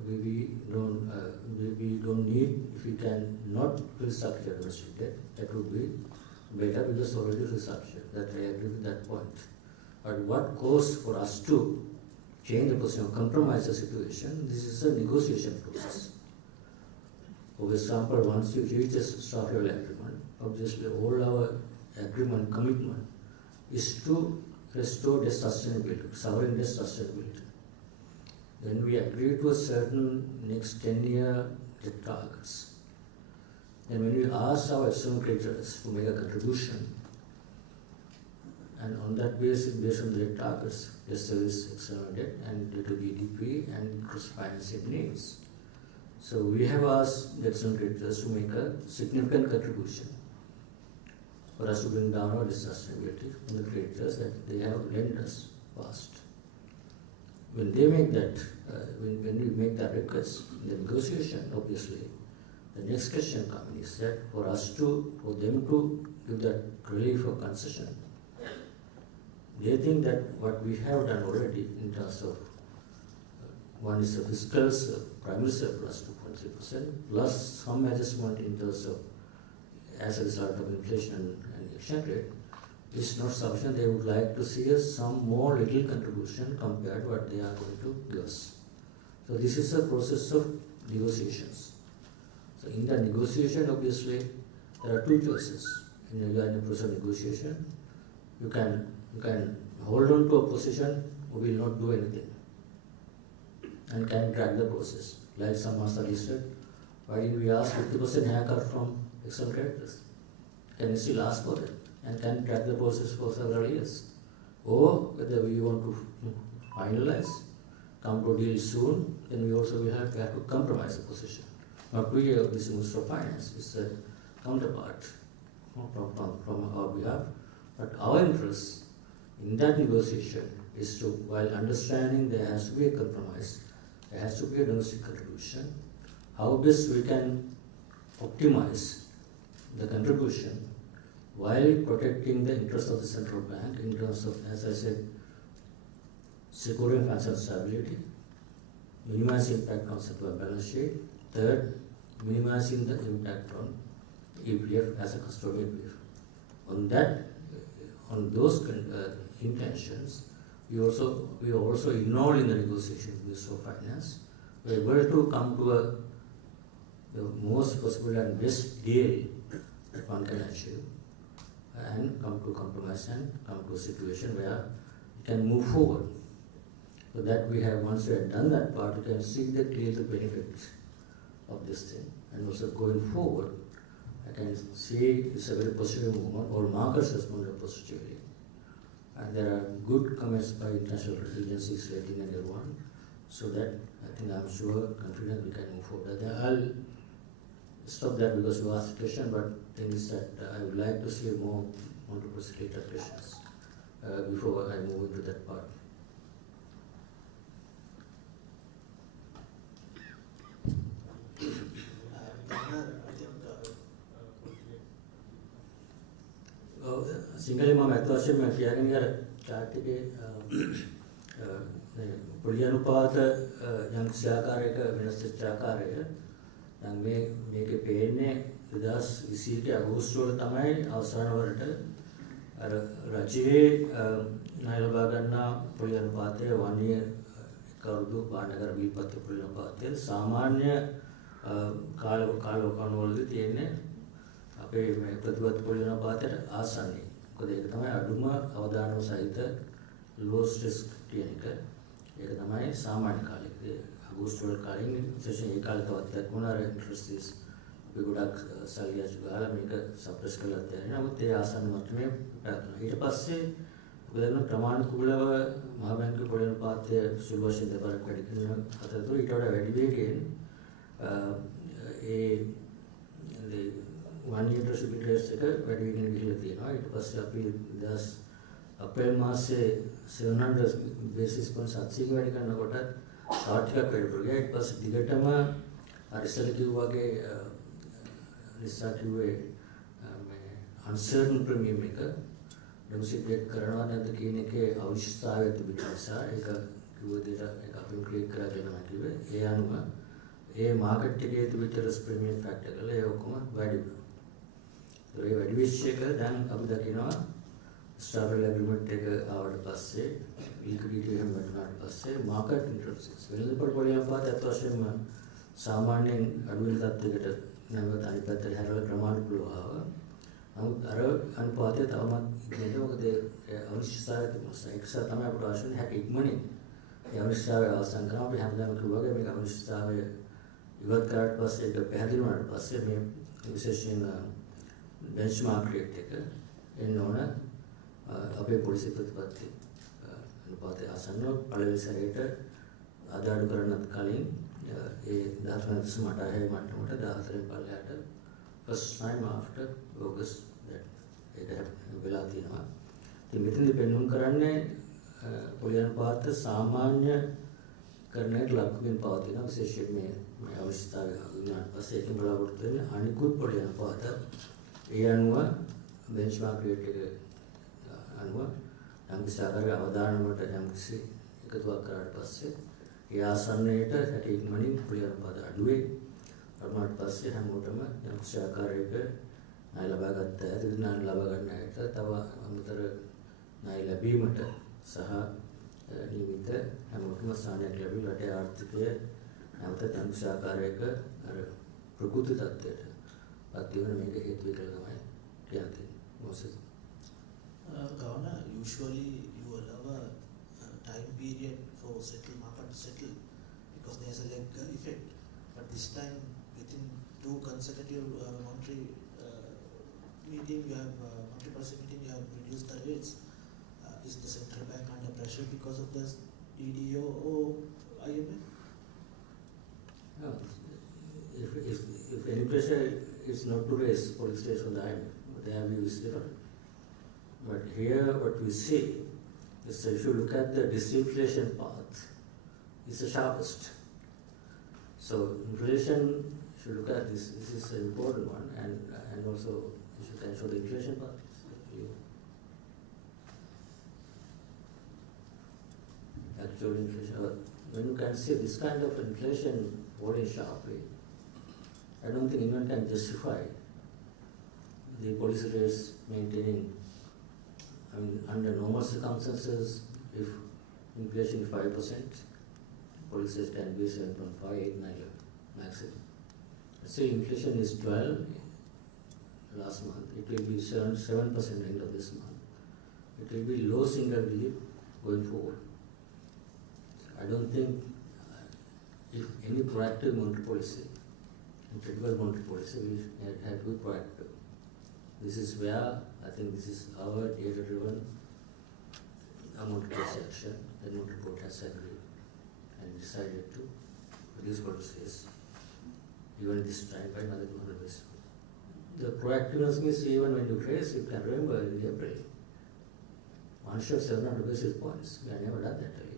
we don't need, if we can not restructure domestic debt, that would be better because already restructured. That I agree with that point. But what goes for us to change the position, compromise the situation, this is a negotiation process. For example, once you reach a structural agreement, obviously all our agreement commitment is to restore debt sustainability, sovereign debt sustainability. When we agree to a certain next 10-year debt targets, then when we ask our external creditors to make a contribution, and on that basis, based on the debt targets, they service external debt and due to GDP and interest financing needs. So we have asked the external creditors to make a significant contribution for us to bring down our debt sustainability from the creditors that they have lent us past. when they make that, when we make that request in the negotiation, obviously, the next question comes is that for them to give that relief or concession, they think that what we have done already in terms of one is the fiscal primary surplus 2.3% plus some adjustment in terms of as a result of inflation and exchange rate is not sufficient. They would like to see some more little contribution compared to what they are going to give us. So this is a process of negotiations. So in the negotiation, obviously, there are two choices. In a process of negotiation, you can hold on to a position or will not do anything and can drag the process. Like some master said, why did we ask 50% haircut from external creditors? Can we still ask for it and can drag the process for several years? Or whether we want to finalize, come to a deal soon, then we also will have to compromise the position. Not we of this Minister of Finance is a counterpart from our behalf, but our interest in that negotiation is to, while understanding there has to be a compromise, there has to be a domestic contribution, how best we can optimize the contribution while protecting the interest of the central bank in terms of, as I said, securing financial stability, minimizing impact on central balance sheet, third, minimizing the impact on EPF as a custodian EPF. On those intentions, we are also involved in the negotiation with the Minister of Finance. We are able to come to the most possible and best deal that one can achieve and come to compromise and come to a situation where we can move forward. So that we have, once we have done that part, we can see clearly the benefits of this thing. And also going forward, I can see it's a very positive movement. All markets responded positively. And there are good comments by international agencies rating and everyone. So that I think I'm sure, confident we can move forward. I'll stop that because you asked a question, but the thing is that I would like to see more multiple later questions before I move into that part. සිංහලෙන් මම අත් වශයෙන්ම කියන්නේ අර chart එකේ පොළි අනුපාත යම් ආකාරයක වෙනස් වෙච්ච ආකාරය දැන් මේකේ පේන්නේ 2021 අගෝස්තු වල තමයි අවසාන වරට අර රජයේ ණය ලබා ගන්නා පොළි අනුපාතය වන්නේ කරුදු පාණකර විපත්ති පොළි අනුපාතය සාමාන්‍ය කාලවකණවලදී තියෙන්නේ අපේ මේ ප්‍රතිපත්ති පොළි අනුපාතයට ආසන්නයි. මොකද ඒක තමයි අඩුම අවදානම සහිත low stress කියන එක. ඒක තමයි සාමාන්‍ය කාලෙකදී අගෝස්තු වල කාලෙන් විශේෂයෙන් ඒ කාලේ තවත් දක්වන අර interest rates අපි ගොඩක් සල්ලි අසු ගහලා මේක සප්‍රෙස් කරලා තියෙනවා. නමුත් ඒ ආසන්න මට්ටමේ ප්‍රාර්ථනා. ඊට පස්සේ ඔයගොල්ලෝ ප්‍රමාණිකුලව මහ බැංකුවේ පොළි අනුපාතය සුළු වශයෙන් දෙපාරක් වැඩි කරන අතරතුර ඊට වඩා වැඩි වේගයෙන් ඒ one year treasury rates එක වැඩි වෙගෙන ගිහිල්ලා තියෙනවා. ඊට පස්සේ අපි අප්‍රේල් මාසයේ 700 basis points 700 වැඩි කරනකොට start එකක් වැඩි කරගියා. ඊට පස්සේ දිගටම අර ඉස්සෙල්ලා කිව්වා වගේ නිසා කිව්වේ මේ uncertain premium එක demonstrate කරනවා නැද්ද කියන එකේ අවශ්‍යතාවය තිබෙන නිසා ඒක කිව්ව දෙයට ඒක අපි ක්‍රියේට් කරලා දෙනවා කිව්වේ. ඒ අනුව ඒ මාකට් එකේ තිබිච්ච risk premium factor වල ඒ ඔක්කොම වැඩි වුණා. ඒ වැඩි වෙච්ච එක දැන් අපි දකිනවා ස්ටාබල් ඇග්‍රීමන්ට් එක ආවට පස්සේ liquidity එක වැඩිුණාට පස්සේ market interest වෙළඳපොළ පොළි අනුපාතය අත් වශයෙන්ම සාමාන්‍යයෙන් අඩු වෙන තත්යකට නැවත අනිත් පැත්තට හැරලා ප්‍රමාණිකුලව ආවා. නමුත් අර අනුපාතය තවමත් ඉන්නේ මොකද අවශ්‍යතාවය තිබුණා. ඒක නිසා තමයි අපට අවශ්‍ය වෙන්නේ හැක ඉක්මනින් ඒ අවශ්‍යතාවය අවසන් කරනවා. අපි හැමදාම කිව්වා වගේ මේක අවශ්‍යතාවය ඉවත් කරාට පස්සේ ඒක පැහැදිලි වුණාට පස්සේ මේ විශේෂයෙන් benchmark rate එක එන්න ඕන අපේ පොලිසි ප්‍රතිපත්ති අනුපාතය ආසන්න පළවෙනි සැරේට අදාළ කරන්නත් කලින් ඒ 13.8 මට්ටමට 14 පල්ලයට first time after August ඒක වෙලා තියෙනවා. ඉතින් මෙතනදී පෙන්වන්න කරන්නේ පොළි අනුපාත සාමාන්‍ය කරන්නට ලක්වෙන් පවතින විශේෂයෙන් මේ අවශ්‍යතාවය වුණාට පස්සේ ඒකෙන් බලාපොරොත්තු වෙන්නේ අනිකුත් පොළේ අනුපාත ඒ අනුව බෙන්ච්මාර්ක් රේට් එක අනුව යම්කිසි ආකාරයක අවදානමකට යම්කිසි එකතුවක් කරාට පස්සේ ඒ ආසන්නයට හැටි ඉක්මනින් පොළේ අනුපාත අඩුවේ වුණාට පස්සේ හැමෝටම යම්කිසි ආකාරයක ණය ලබා ගන්න ඇති ණය ලබා ගන්න ඇයට තව අමතර ණය ලැබීමට සහ නියමිත හැමෝටම ස්ථානයක් ලැබී රටේ ආර්ථිකය නැවත යම්කිසි ආකාරයක අර ප්‍රකෘති තත්ත්වයට පත් වීම මේක හේතු කියලා තමයි කියන්නේ. මොකද Governor, usually you allow a time period for settle market to settle because there's a lag effect. But this time, within 2 consecutive monetary meeting, you have monetary policy meeting, you have reduced the rates. Is the central bank under pressure because of this EDO or IMF? no, if any pressure is not to raise policy rates on the IMF, their view is different. But here what we see is if you look at the disinflation path, it's the sharpest. So inflation, if you look at this is an important one, and also if you can show the inflation path. Actual inflation, when you can see this kind of inflation falling sharply, I don't think anyone can justify the policy rates maintaining. I mean, under normal circumstances, if inflation is 5%, policy rates can be 7.5, 8, 9 maximum. Let's say inflation is 12 last month, it will be 7% end of this month. It will be low single digit going forward. I don't think if any proactive monetary policy, critical monetary policy, we have to be proactive. This is where I think this is our data-driven monetary policy action. The monetary board has agreed and decided to reduce policy rates even this time by another 200 basis points. The proactiveness means even when you raise, you can remember in April, one shot 700 basis points. We have never done that earlier.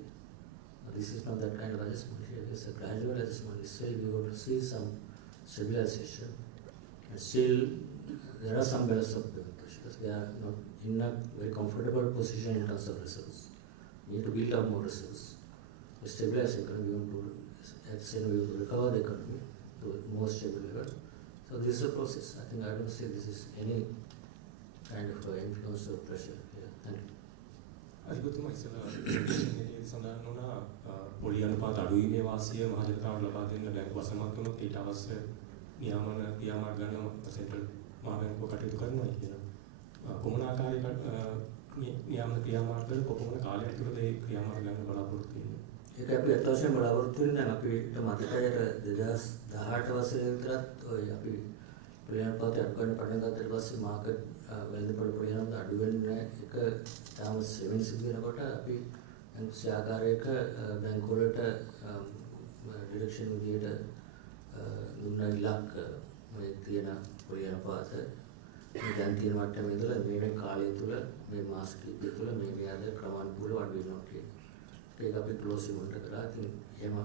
This is not that kind of adjustment here. It's a gradual adjustment. Still, we going to see some stabilization. And still, there are some balance of payment pressures. We are not in a very comfortable position in terms of reserves. We need to build up more reserves. To stabilize the economy, we want to, at the same way, we want to recover the economy to a more stable level. So this is a process. I think I don't see this is any kind of influence or pressure here. Thank you. අධිපතිතුමා ඉස්සෙල්ලා සඳහන් වුණා පොලි අනුපාත අඩුවීමේ වාසිය මහජනතාවට ලබා දෙන්න බැංකුව අසමත් වුණොත් ඊට අවශ්‍ය නියාමන ක්‍රියාමාර්ග ගන්න සෙන්ට්‍රල් මහා බැංකුව කටයුතු කරනවා කියලා. කොමුණ ආකාරයක නියාමන ක්‍රියාමාර්ගවල කොපමණ කාලයක් තුළද ඒ ක්‍රියාමාර්ග ගන්න බලාපොරොත්තු වෙන්නේ? ඒක අපි අත්වශයෙන් බලාපොරොත්තු වෙන්නේ නැහැ. අපිට මතකයි 2018 වසරේ විතරත් ඔය අපි ප්‍රියන්පතේ අඩුවෙන් පටන් ගත්තට පස්සේ මාකට් වෙළඳපොළ ප්‍රියන්පත අඩු වෙන්නේ එක තාම සෙවිං සිද්ධ වෙනකොට අපි අනිත් ආකාරයක බැංකුව වලට ඩිරෙක්ෂන් විදියට දුන්න ඉලක්ක මේ තියෙන ප්‍රියන්පත මේ දැන් තියෙන මට්ටමේ ඉඳලා මේ කාලය තුල මේ මාස කිහිපය තුල මේ විදිහට ක්‍රමානුකූලව අඩු වෙනවා කියන්නේ. ඒක අපි ක්ලෝසින් මොනිටර් කරලා ඉතින් එහෙම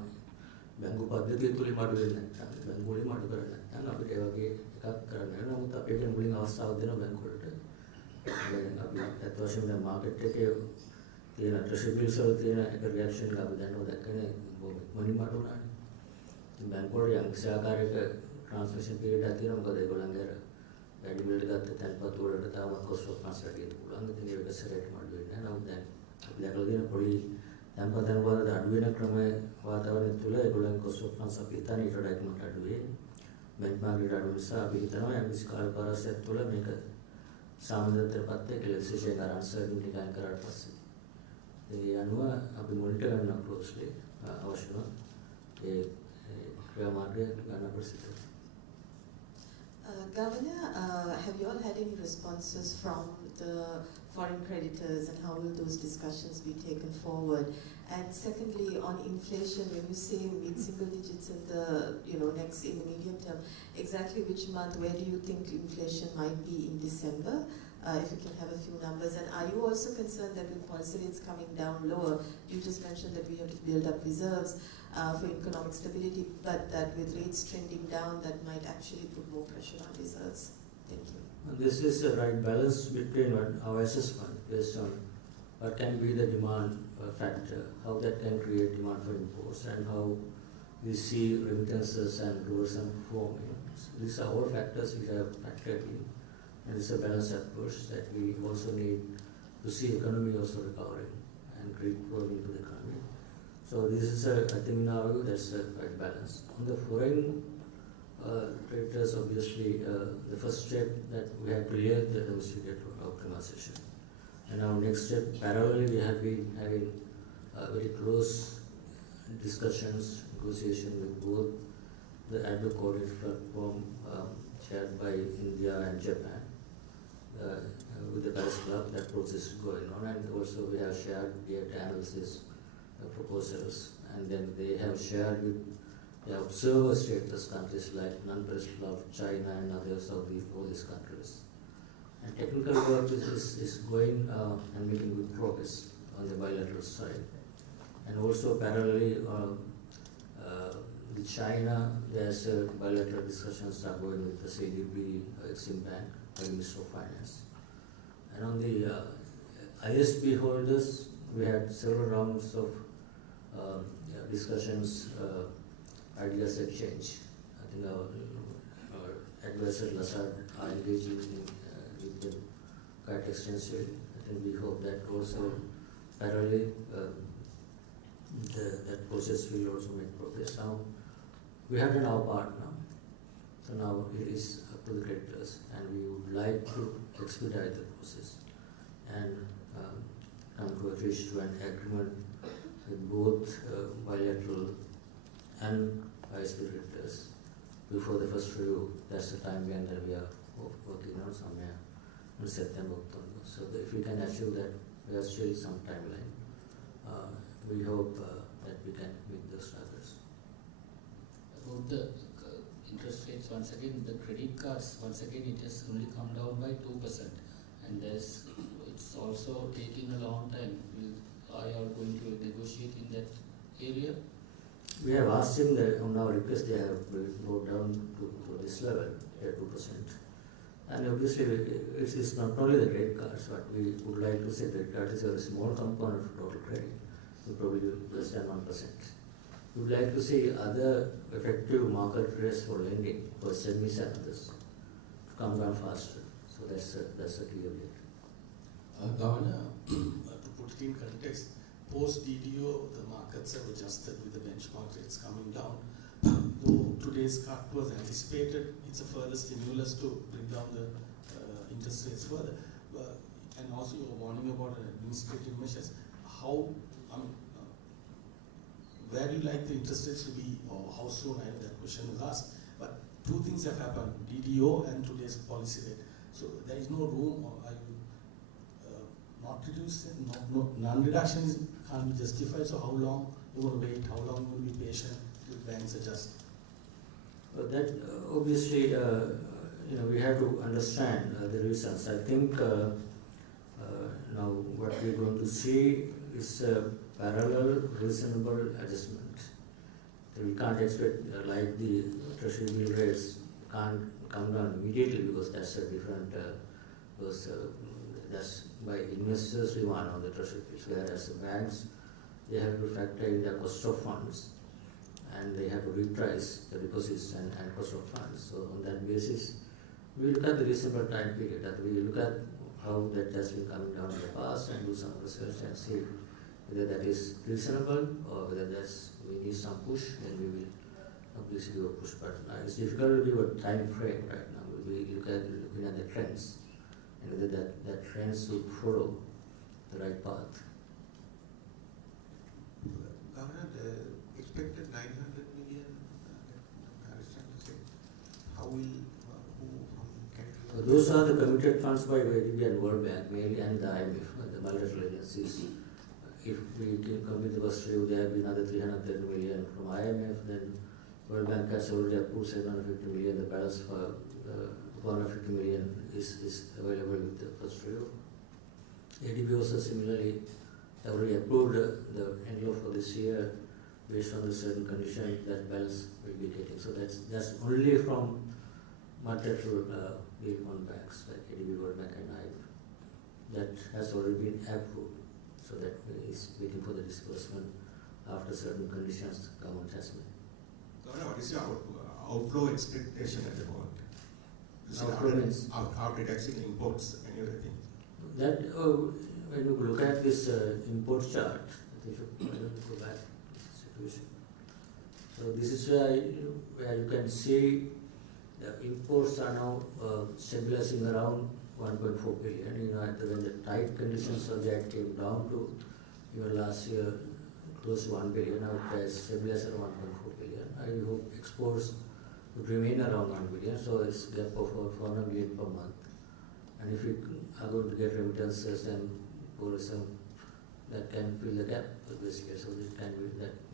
බැංකු පද්ධතිය තුලින් අඩු වෙන්නේ නැත්නම් බැංකු වලින් අඩු කරන්නේ නැත්නම් අපිට ඒ වගේ එකක් කරන්න වෙනවා. නමුත් අපි ඒකෙන් මුලින් අවස්ථාවක් දෙනවා බැංකු වලට. දැන් අපි අත් වශයෙන් දැන් මාකට් එකේ තියෙන ට්‍රෙෂරි බිල්ස් වල තියෙන එක රියැක්ෂන් එක අපි දැන් දැක්කනේ මොනින් අඩු වුණානේ. ඉතින් බැංකු වල යම් ආකාරයක ට්‍රාන්ස්මිෂන් පීරියඩ් එකක් තියෙනවා. මොකද ඒගොල්ලන්ගේ අර වැඩි මිලට ගත්ත තැන්පත් වලට තාම කොස්ට් ඔෆ් ෆන්ඩ්ස් වැඩි වෙන්න පුළුවන්. ඉතින් ඒක සරේටම අඩු වෙන්නේ නැහැ. නමුත් දැන් අපි දැකලා තියෙන පොඩි තැන්පත් අනුපාත අඩු වෙන ක්‍රමයේ වාතාවරණය තුළ ඒගොල්ලන් කොස්ට් ඔෆ් ෆන්ඩ්ස් අපි හිතන ඊට වඩා ඉක්මනට අඩු වෙයි. බෙන්ච්මාර්ක් රේට් අඩු නිසා අපි හිතනවා යම් කිසි කාල පරාසයක් තුළ මේක සාමාන්‍යතරපත් එක්ක විශේෂයෙන් අන්සර්ටිනිටි ගන්න කරාට පස්සේ ඒ අනුව අපි මොනිටර් කරන ක්ලෝස්ලි අවශ්‍ය නම් ඒ ක්‍රියාමාර්ගය ගන්න ප්‍රසිද්ධ. Governor, have you all had any responses from the foreign creditors, and how will those discussions be taken forward? And secondly, on inflation, when you say mid-single digits in the in the medium term, exactly which month, where do you think inflation might be in December? if you can have a few numbers. And are you also concerned that with policy rates coming down lower, you just mentioned that we have to build up reserves for economic stability, but that with rates trending down, that might actually put more pressure on reserves? Thank you. And this is the right balance between our assessment based on what can be the demand factor, how that can create demand for imports, and how we see remittances and tourism performing. So these are all factors which are factored in, and it's a balanced approach that we also need to see economy also recovering and great growth into the economy. So this is I think in our view that's a right balance. On the foreign creditors, obviously the first step that we have cleared the domestic debt optimization. And our next step, parallelly, we have been having very close discussions, negotiation with both the advocate platform chaired by India and Japan with the Paris Club. That process is going on, and also we have shared data analysis proposals, and then they have shared with the observer status countries like non-Paris Club, China, and others of all these countries. And technical work is going and making good progress on the bilateral side. And also parallelly with China, there's bilateral discussions are going with the CDB, Exim Bank, and Minister of Finance. And on the ISB holders, we had several rounds of discussions, ideas exchange. I think our advisor Lasad are engaging with them quite extensively. I think we hope that also parallelly that process will also make progress. Now we have done our part now, so now it is up to the creditors, and we would like to expedite the process and come to an agreement with both bilateral and ISB creditors before the first review. That's the timeline that we are working on somewhere in September, October. So if we can achieve that, we have still some timeline. We hope that we can meet those targets. About the interest rates, once again, the credit cards, once again, it has only come down by 2%, and it's also taking a long time. Are you all going to negotiate in that area? We have asked him that on our request they have brought down to this level, 2%. And obviously it is not only the credit cards, but we would like to say that credit is a small component of total credit, probably less than 1%. We would like to see other effective market rates for lending for SMEs and others to come down faster. So that's a key objective. Governor, to put it in context, post DDO, the markets have adjusted with the benchmark rates coming down. Though today's cut was anticipated, it's a further stimulus to bring down the interest rates further. And also you're warning about administrative measures. Where do you like the interest rates to be, or how soon? I know that question was asked. But two things have happened, DDO and today's policy rate. So there is no room, or are you not reducing? Non-reduction can't be justified. So how long you want to wait? How long will you be patient till banks adjust? But that obviously, we have to understand the reasons. I think now what we're going to see is a parallel, reasonable adjustment. We can't expect like the treasury bill rates can't come down immediately because that's a different, that's by investors' demand on the treasury bills, whereas the banks, they have to factor in the cost of funds, and they have to reprice the deposits and cost of funds. So on that basis, we look at the reasonable time period, that we look at how that has been coming down in the past and do some research and see whether that is reasonable or whether we need some push, then we will obviously do a push. But it's difficult to give a time frame right now. We looking at the trends and whether that trends will follow the right path. Governor, the expected 900 million, how will, So those are the committed funds by ADB and World Bank, mainly, and the IMF, the bilateral agencies. If we can complete the first review, there have been another 330 million from IMF, then World Bank has already approved 750 million, the balance for 150 million is available with the first review. ADB also similarly already approved the envelope for this year based on the certain condition that balance will be getting. So that's only from multilateral Bill 1 banks like ADB, World Bank and IMF. That has already been approved. So that is waiting for the disbursement after certain conditions government has made. What is your outflow expectation at the moment? Outflow means after taxing imports and everything. that when you look at this import chart, I think you go back to the situation. So this is where you can see the imports are now stabilizing around 1.4 billion. You know, when the tight conditions of that came down to even last year close to 1 billion, now it has stabilized at 1.4 billion. I hope exports would remain around 1 billion, so it's a gap of about 400 million per month. And if we are going to get remittances and tourism, that can fill the gap basically, so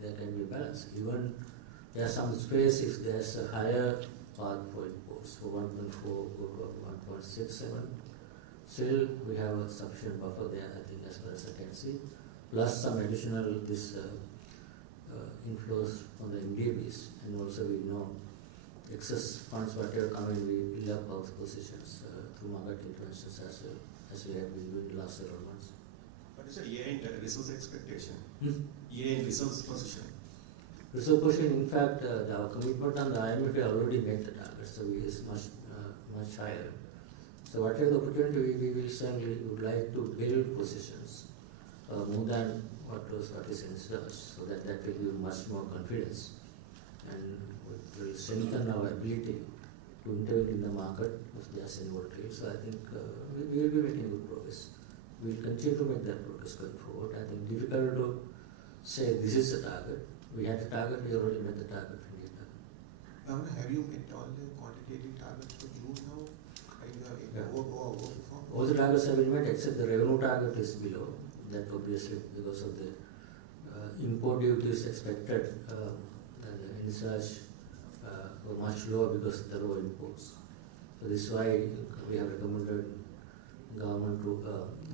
there can be balance. Even there's some space if there's a higher path for imports, so 1.4 go to 1.67. Still, we have a sufficient buffer there, I think, as far as I can see. Plus some additional inflows from the MDBs, and also we know excess funds whatever come in, we build up our positions through market interventions as well, as we have been doing the last several months. What is the year-end resource expectation? Year-end resource position? Reserve position, in fact, our commitment on the IMF, we already made the target, so it is much higher. So whatever the opportunity, we will certainly would like to build positions more than what is in search, so that will give you much more confidence and will strengthen our ability to intervene in the market if there's any volatility. So I think we will be making good progress. We will continue to make that progress going forward. I think difficult to say this is the target. We had a target, we already met the target. Have you met all the quantitative targets for June now? All the targets have been met except the revenue target is below. That obviously because of the import duties expected, the envisaged were much lower because of the low imports. So this is why we have recommended government to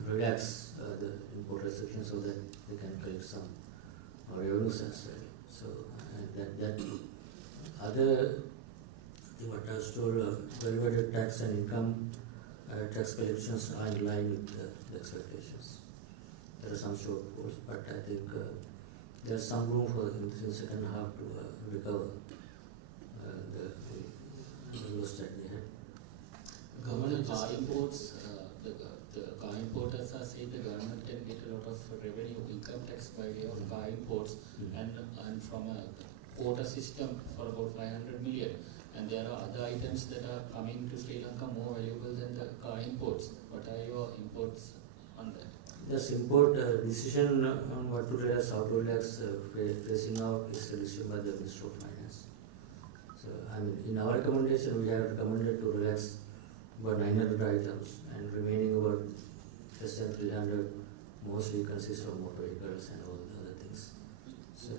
relax the import restrictions so that they can collect some revenues as well. So and that other what I was told, value-added tax and income tax collections are in line with the expectations. There are some shortfalls, but I think there's some room for in the second half to recover the loss that we had. Government car imports, the car importers are saying the government can get a lot of revenue, income tax by way of car imports, and from a quota system for about 500 million. And there are other items that are coming to Sri Lanka more valuable than the car imports. What are your imports on that? This import decision on what to relax, how to relax, phasing out is a decision by the Minister of Finance. So, I mean, in our recommendation, we have recommended to relax about 900 items, and remaining about less than 300 mostly consist of motor vehicles and all the other things. So,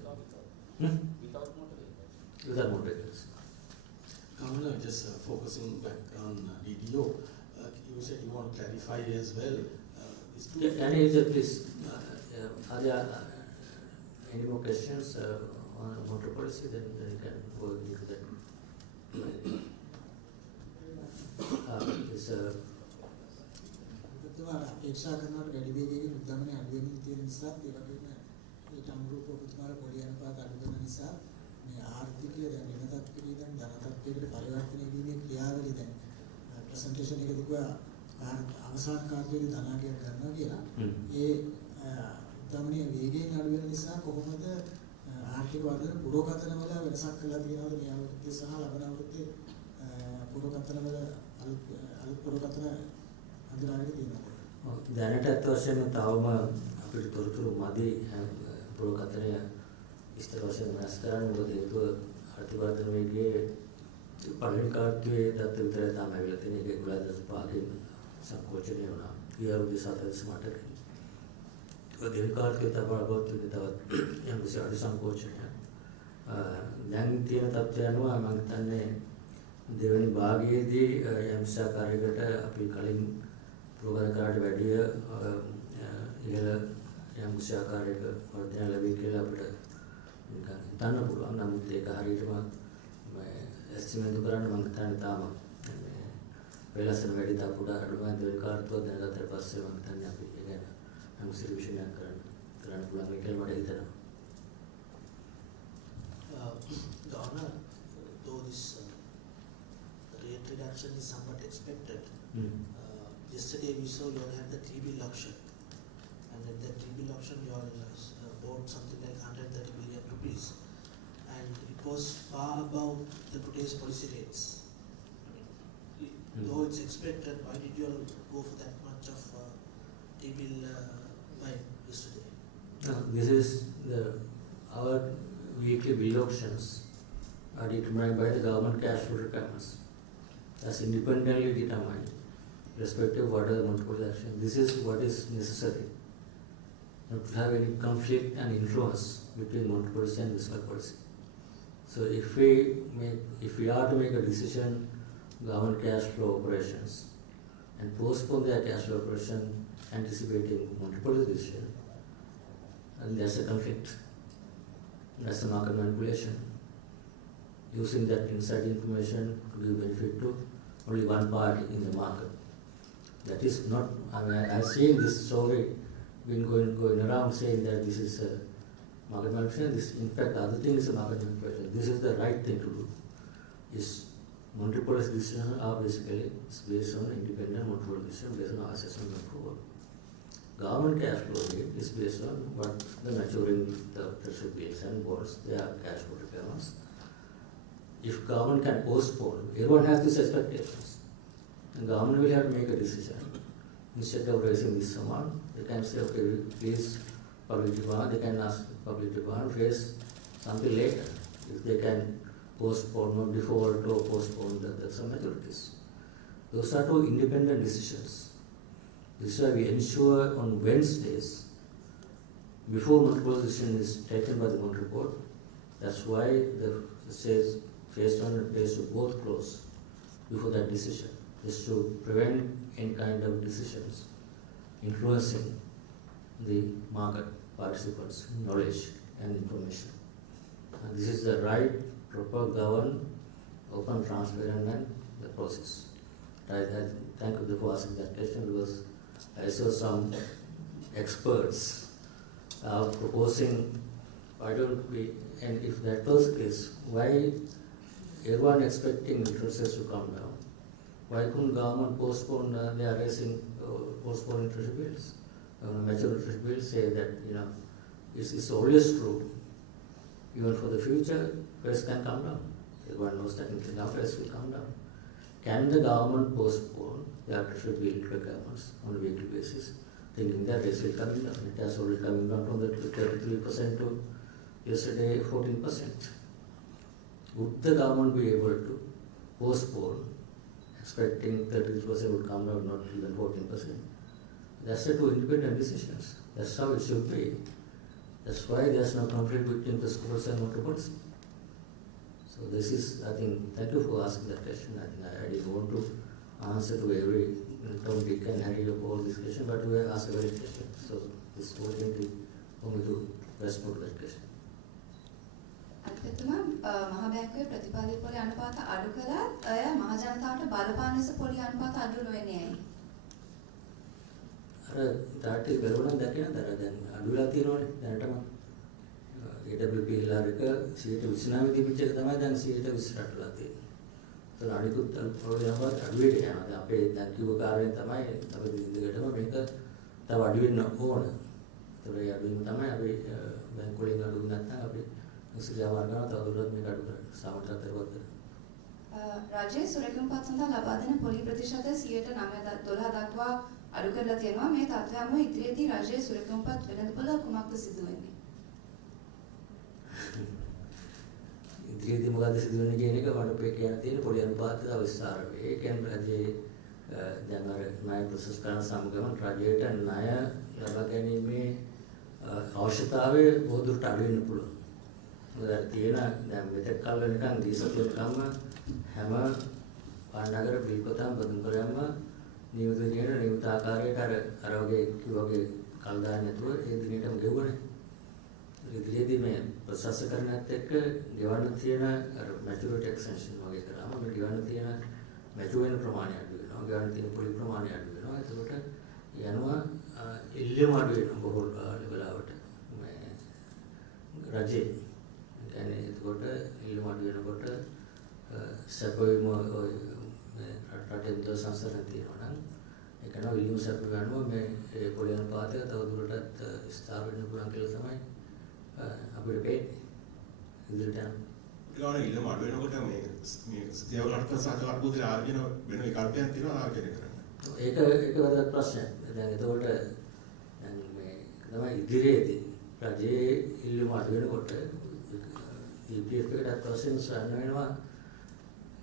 Without motor vehicles? Without motor vehicles. Kamala, just focusing back on DDO, you said you want to clarify as well. Can you please, are there any more questions on motor policy? Then you can go into that. අපේක්ෂා කරනවට වැඩි වේගයකින් උද්දමනය අඩු වෙමින් තියෙන නිසා ඒ වගේම ඊට අනුරූපව ඔබතුමාලා පොඩි අනුපාත අඩු කරන නිසා මේ ආර්ථිකය දැන් වෙන තත්ත්වයක ඉඳන් ධන තත්ත්වයකට පරිවර්තනය වීමේ ක්‍රියාවලිය දැන් ප්‍රසන්ටේෂන් එකේදී කිව්වා අවසාන කාර්යයේදී ධනාගය කරනවා කියලා. ඒ උද්දමනය වේගයෙන් අඩු වෙන නිසා කොහොමද ආර්ථික වර්ධන පුරෝගතන වල වෙනසක් කළා තියෙනවද මේ අවුරුද්දේ සහ ලබන අවුරුද්දේ පුරෝගතන වල අලුත් පුරෝගතන හඳුනාගෙන තියෙනවා. දැනට අත් වශයෙන්ම තවම අපිට තොරතුරු මදි පුරෝගතනය විස්තර වශයෙන් වෙනස් කරන්න. මොකද හේතුව ආර්ථික වර්ධන වේගයේ පළවෙනි කාර්යයේ දත්ත විතරයි තමයි ඇවිල්ලා තියෙන්නේ. ඒක 11.5කින් සංකෝචනය වුණා. ඊයරුදේ 7.8කින්. ඒක දෙවි කාර්යයේ තමයි අපවත් වෙන්නේ තවත් යම්කිසි අඩු සංකෝචනයක්. දැන් තියෙන තත්ත්වය අනුව මම හිතන්නේ දෙවැනි භාගයේදී යම් සාකාරයකට අපි කලින් ප්‍රෝග්‍රෑම් කරාට වැඩිය ඉහළ යම් සාකාරයක වර්ධනය ලැබෙයි කියලා අපිට හිතන්න පුළුවන්. නමුත් ඒක හරියටම එස්ටිමේට් කරන්න මම හිතන්නේ තාම වෙලසන වැඩි තා පුඩා අඩුවෙන් දෙවි කාර්යතුව දැනගත්තට පස්සේ මම හිතන්නේ අපි ඒ ගැන නම් සිරිවිෂණයක් කරන්න පුළුවන් කියලා මට හිතෙනවා. Governor, though this rate reduction is somewhat expected, yesterday we saw you all had the T-bill auction, and at that T-bill auction you all bought something like 130 billion rupees, and it was far above the today's policy rates. Though it's expected, why did you all go for that much of T-bill buy yesterday? This is our weekly bill auctions are determined by the government cash flow requirements. That's independently determined, irrespective of what are the multiple actions. This is what is necessary not to have any conflict and influence between monetary policy and fiscal policy. So if we are to make a decision, government cash flow operations, and postpone their cash flow operation anticipating monetary policy decision, and there's a conflict. That's a market manipulation. Using that inside information to give benefit to only one party in the market. That is not, I've seen this story been going around saying that this is a market manipulation. This, in fact, the other thing is a market manipulation. This is the right thing to do. Monetary policy decisions are basically based on independent monetary policy decision based on our assessment of forward. Government cash flow rate is based on what the maturing the treasury bills and bonds, their cash flow requirements. If government can postpone, everyone has these expectations. And government will have to make a decision. Instead of raising this amount, they can say, okay, please public demand, they can ask public demand, raise something later. If they can postpone or default or postpone some maturities. Those are two independent decisions. This is why we ensure on Wednesdays, before monetary decision is taken by the monetary board. That's why the says phase 1 and phase 2 both close before that decision, is to prevent any kind of decisions influencing the market participants' knowledge and information. And this is the right, proper, governed, open, transparent, and the process. I thank you for asking that question, because I saw some experts proposing, why don't we, and if that was the case, why everyone expecting interest rates to come down? Why couldn't government postpone their raising, postponing treasury bills? Mature treasury bills say that, it's always true. Even for the future, rates can come down. Everyone knows that now rates will come down. Can the government postpone their treasury bill requirements on a weekly basis, thinking that rates will come down? It has already come down from the 33% to yesterday 14%. Would the government be able to postpone, expecting 33% would come down, not even 14%? That's the two independent decisions. That's how it should be. That's why there's no conflict between fiscal policy and monetary policy. So this is, I think, thank you for asking that question. I think I didn't want to answer to every Tom, Dick and Harry of all this question, but we asked a very question. So this whole thing for me to respond to that question. අත්‍යවශ්‍යම මහ බැංකුවේ ප්‍රතිපාදිත පොලි අනුපාත අඩු කළත් අය මහ ජනතාවට බලපාන ලෙස පොලි අනුපාත අඩු නොවෙන්නේ ඇයි? අර තාටි බැලුවනම් දැකිනද අර දැන් අඩු වෙලා තියෙනවනේ දැනටම AWP හිලාර එක 129 තිබිච්ච එක තමයි දැන් 128 වෙලා තියෙන්නේ. ඒතර අනිකුත් පොලි අනුපාත අඩු වෙට යනවා. දැන් අපේ දැන් කිව්ව කාර්යයෙන් තමයි අපි දිගටම මේක තව අඩු වෙන්න ඕන. ඒතර ඒ අඩු වීම තමයි අපි බැංකු වලින් අඩු නැත්නම් අපි රජයේ සුරැකීම් පත් සඳහා ලබා දෙන පොලි ප්‍රතිශතය 9.12 දක්වා අඩු කරලා තියෙනවා. මේ තත්ත්වය අනුව ඉදිරියේදී රජයේ සුරැකීම් පත් වෙළඳපොළ කුමක්ද සිදු වෙන්නේ? ඉදිරියේදී මොකද සිදු වෙන්නේ කියන එක මට කියන්න තියෙන පොලි අනුපාත විස්තර වේ. ඒ කියන්නේ රජයේ දැන් අර ණය ප්‍රොසෙස් කරන සමගම රජයට ණය ලබා ගැනීමේ අවශ්‍යතාවය බොහෝ අඩු වෙන්න පුළුවන්. මොකද තියෙන දැන් මෙතෙක් කල් වෙනකන් දීසතුන්කම හැම පාන්නගර බිල්කොතම් බඳුන්කරයන්ම නියුත දිනේට නියුත ආකාරයට අර වගේ කිව්වාගේ කල් දාන්න නැතුව ඒ දිනේටම ගෙවුවනේ. ඉදිරියේදී මේ ප්‍රොසෙස් කරනත් එක්ක ගෙවන්න තියෙන අර මැචුරිටි එක්ස්ටෙන්ෂන් වගේ කරාම මේ ගෙවන්න තියෙන මැචුර් වෙන ප්‍රමාණය අඩු වෙනවා. ගෙවන්න තියෙන පොලි ප්‍රමාණය අඩු වෙනවා. එතකොට යනවා ඉල්ලුම අඩු වෙනවා බොහෝ වෙලාවට මේ රජේ. ඒ කියන්නේ එතකොට ඉල්ලුම අඩු වෙනකොට සැපයීම ඔය රටේ මුදල් සංස්කරණ තියෙනවා නම් ඒක නෝ ඉල්ලුම සැප ගන්නවා මේ පොලි අනුපාතය තව දුරටත් ස්ථාර වෙන්න පුළුවන් කියලා තමයි අපිට පේන්නේ. ඉදිරියට යන ගාන ඉල්ලුම අඩු වෙනකොට මේ දේවල් අර්ථසාධක අර්බුදේ ආර්ජන වෙන විකල්පයක් තියෙනවා ආර්ජනය කරන්න. ඒක වැදගත් ප්‍රශ්නයක්. දැන් එතකොට දැන් මේ තමයි ඉදිරියේදී රජයේ ඉල්ලුම අඩු වෙනකොට EPF එකට ප්‍රශ්න සොයන්න වෙනවා.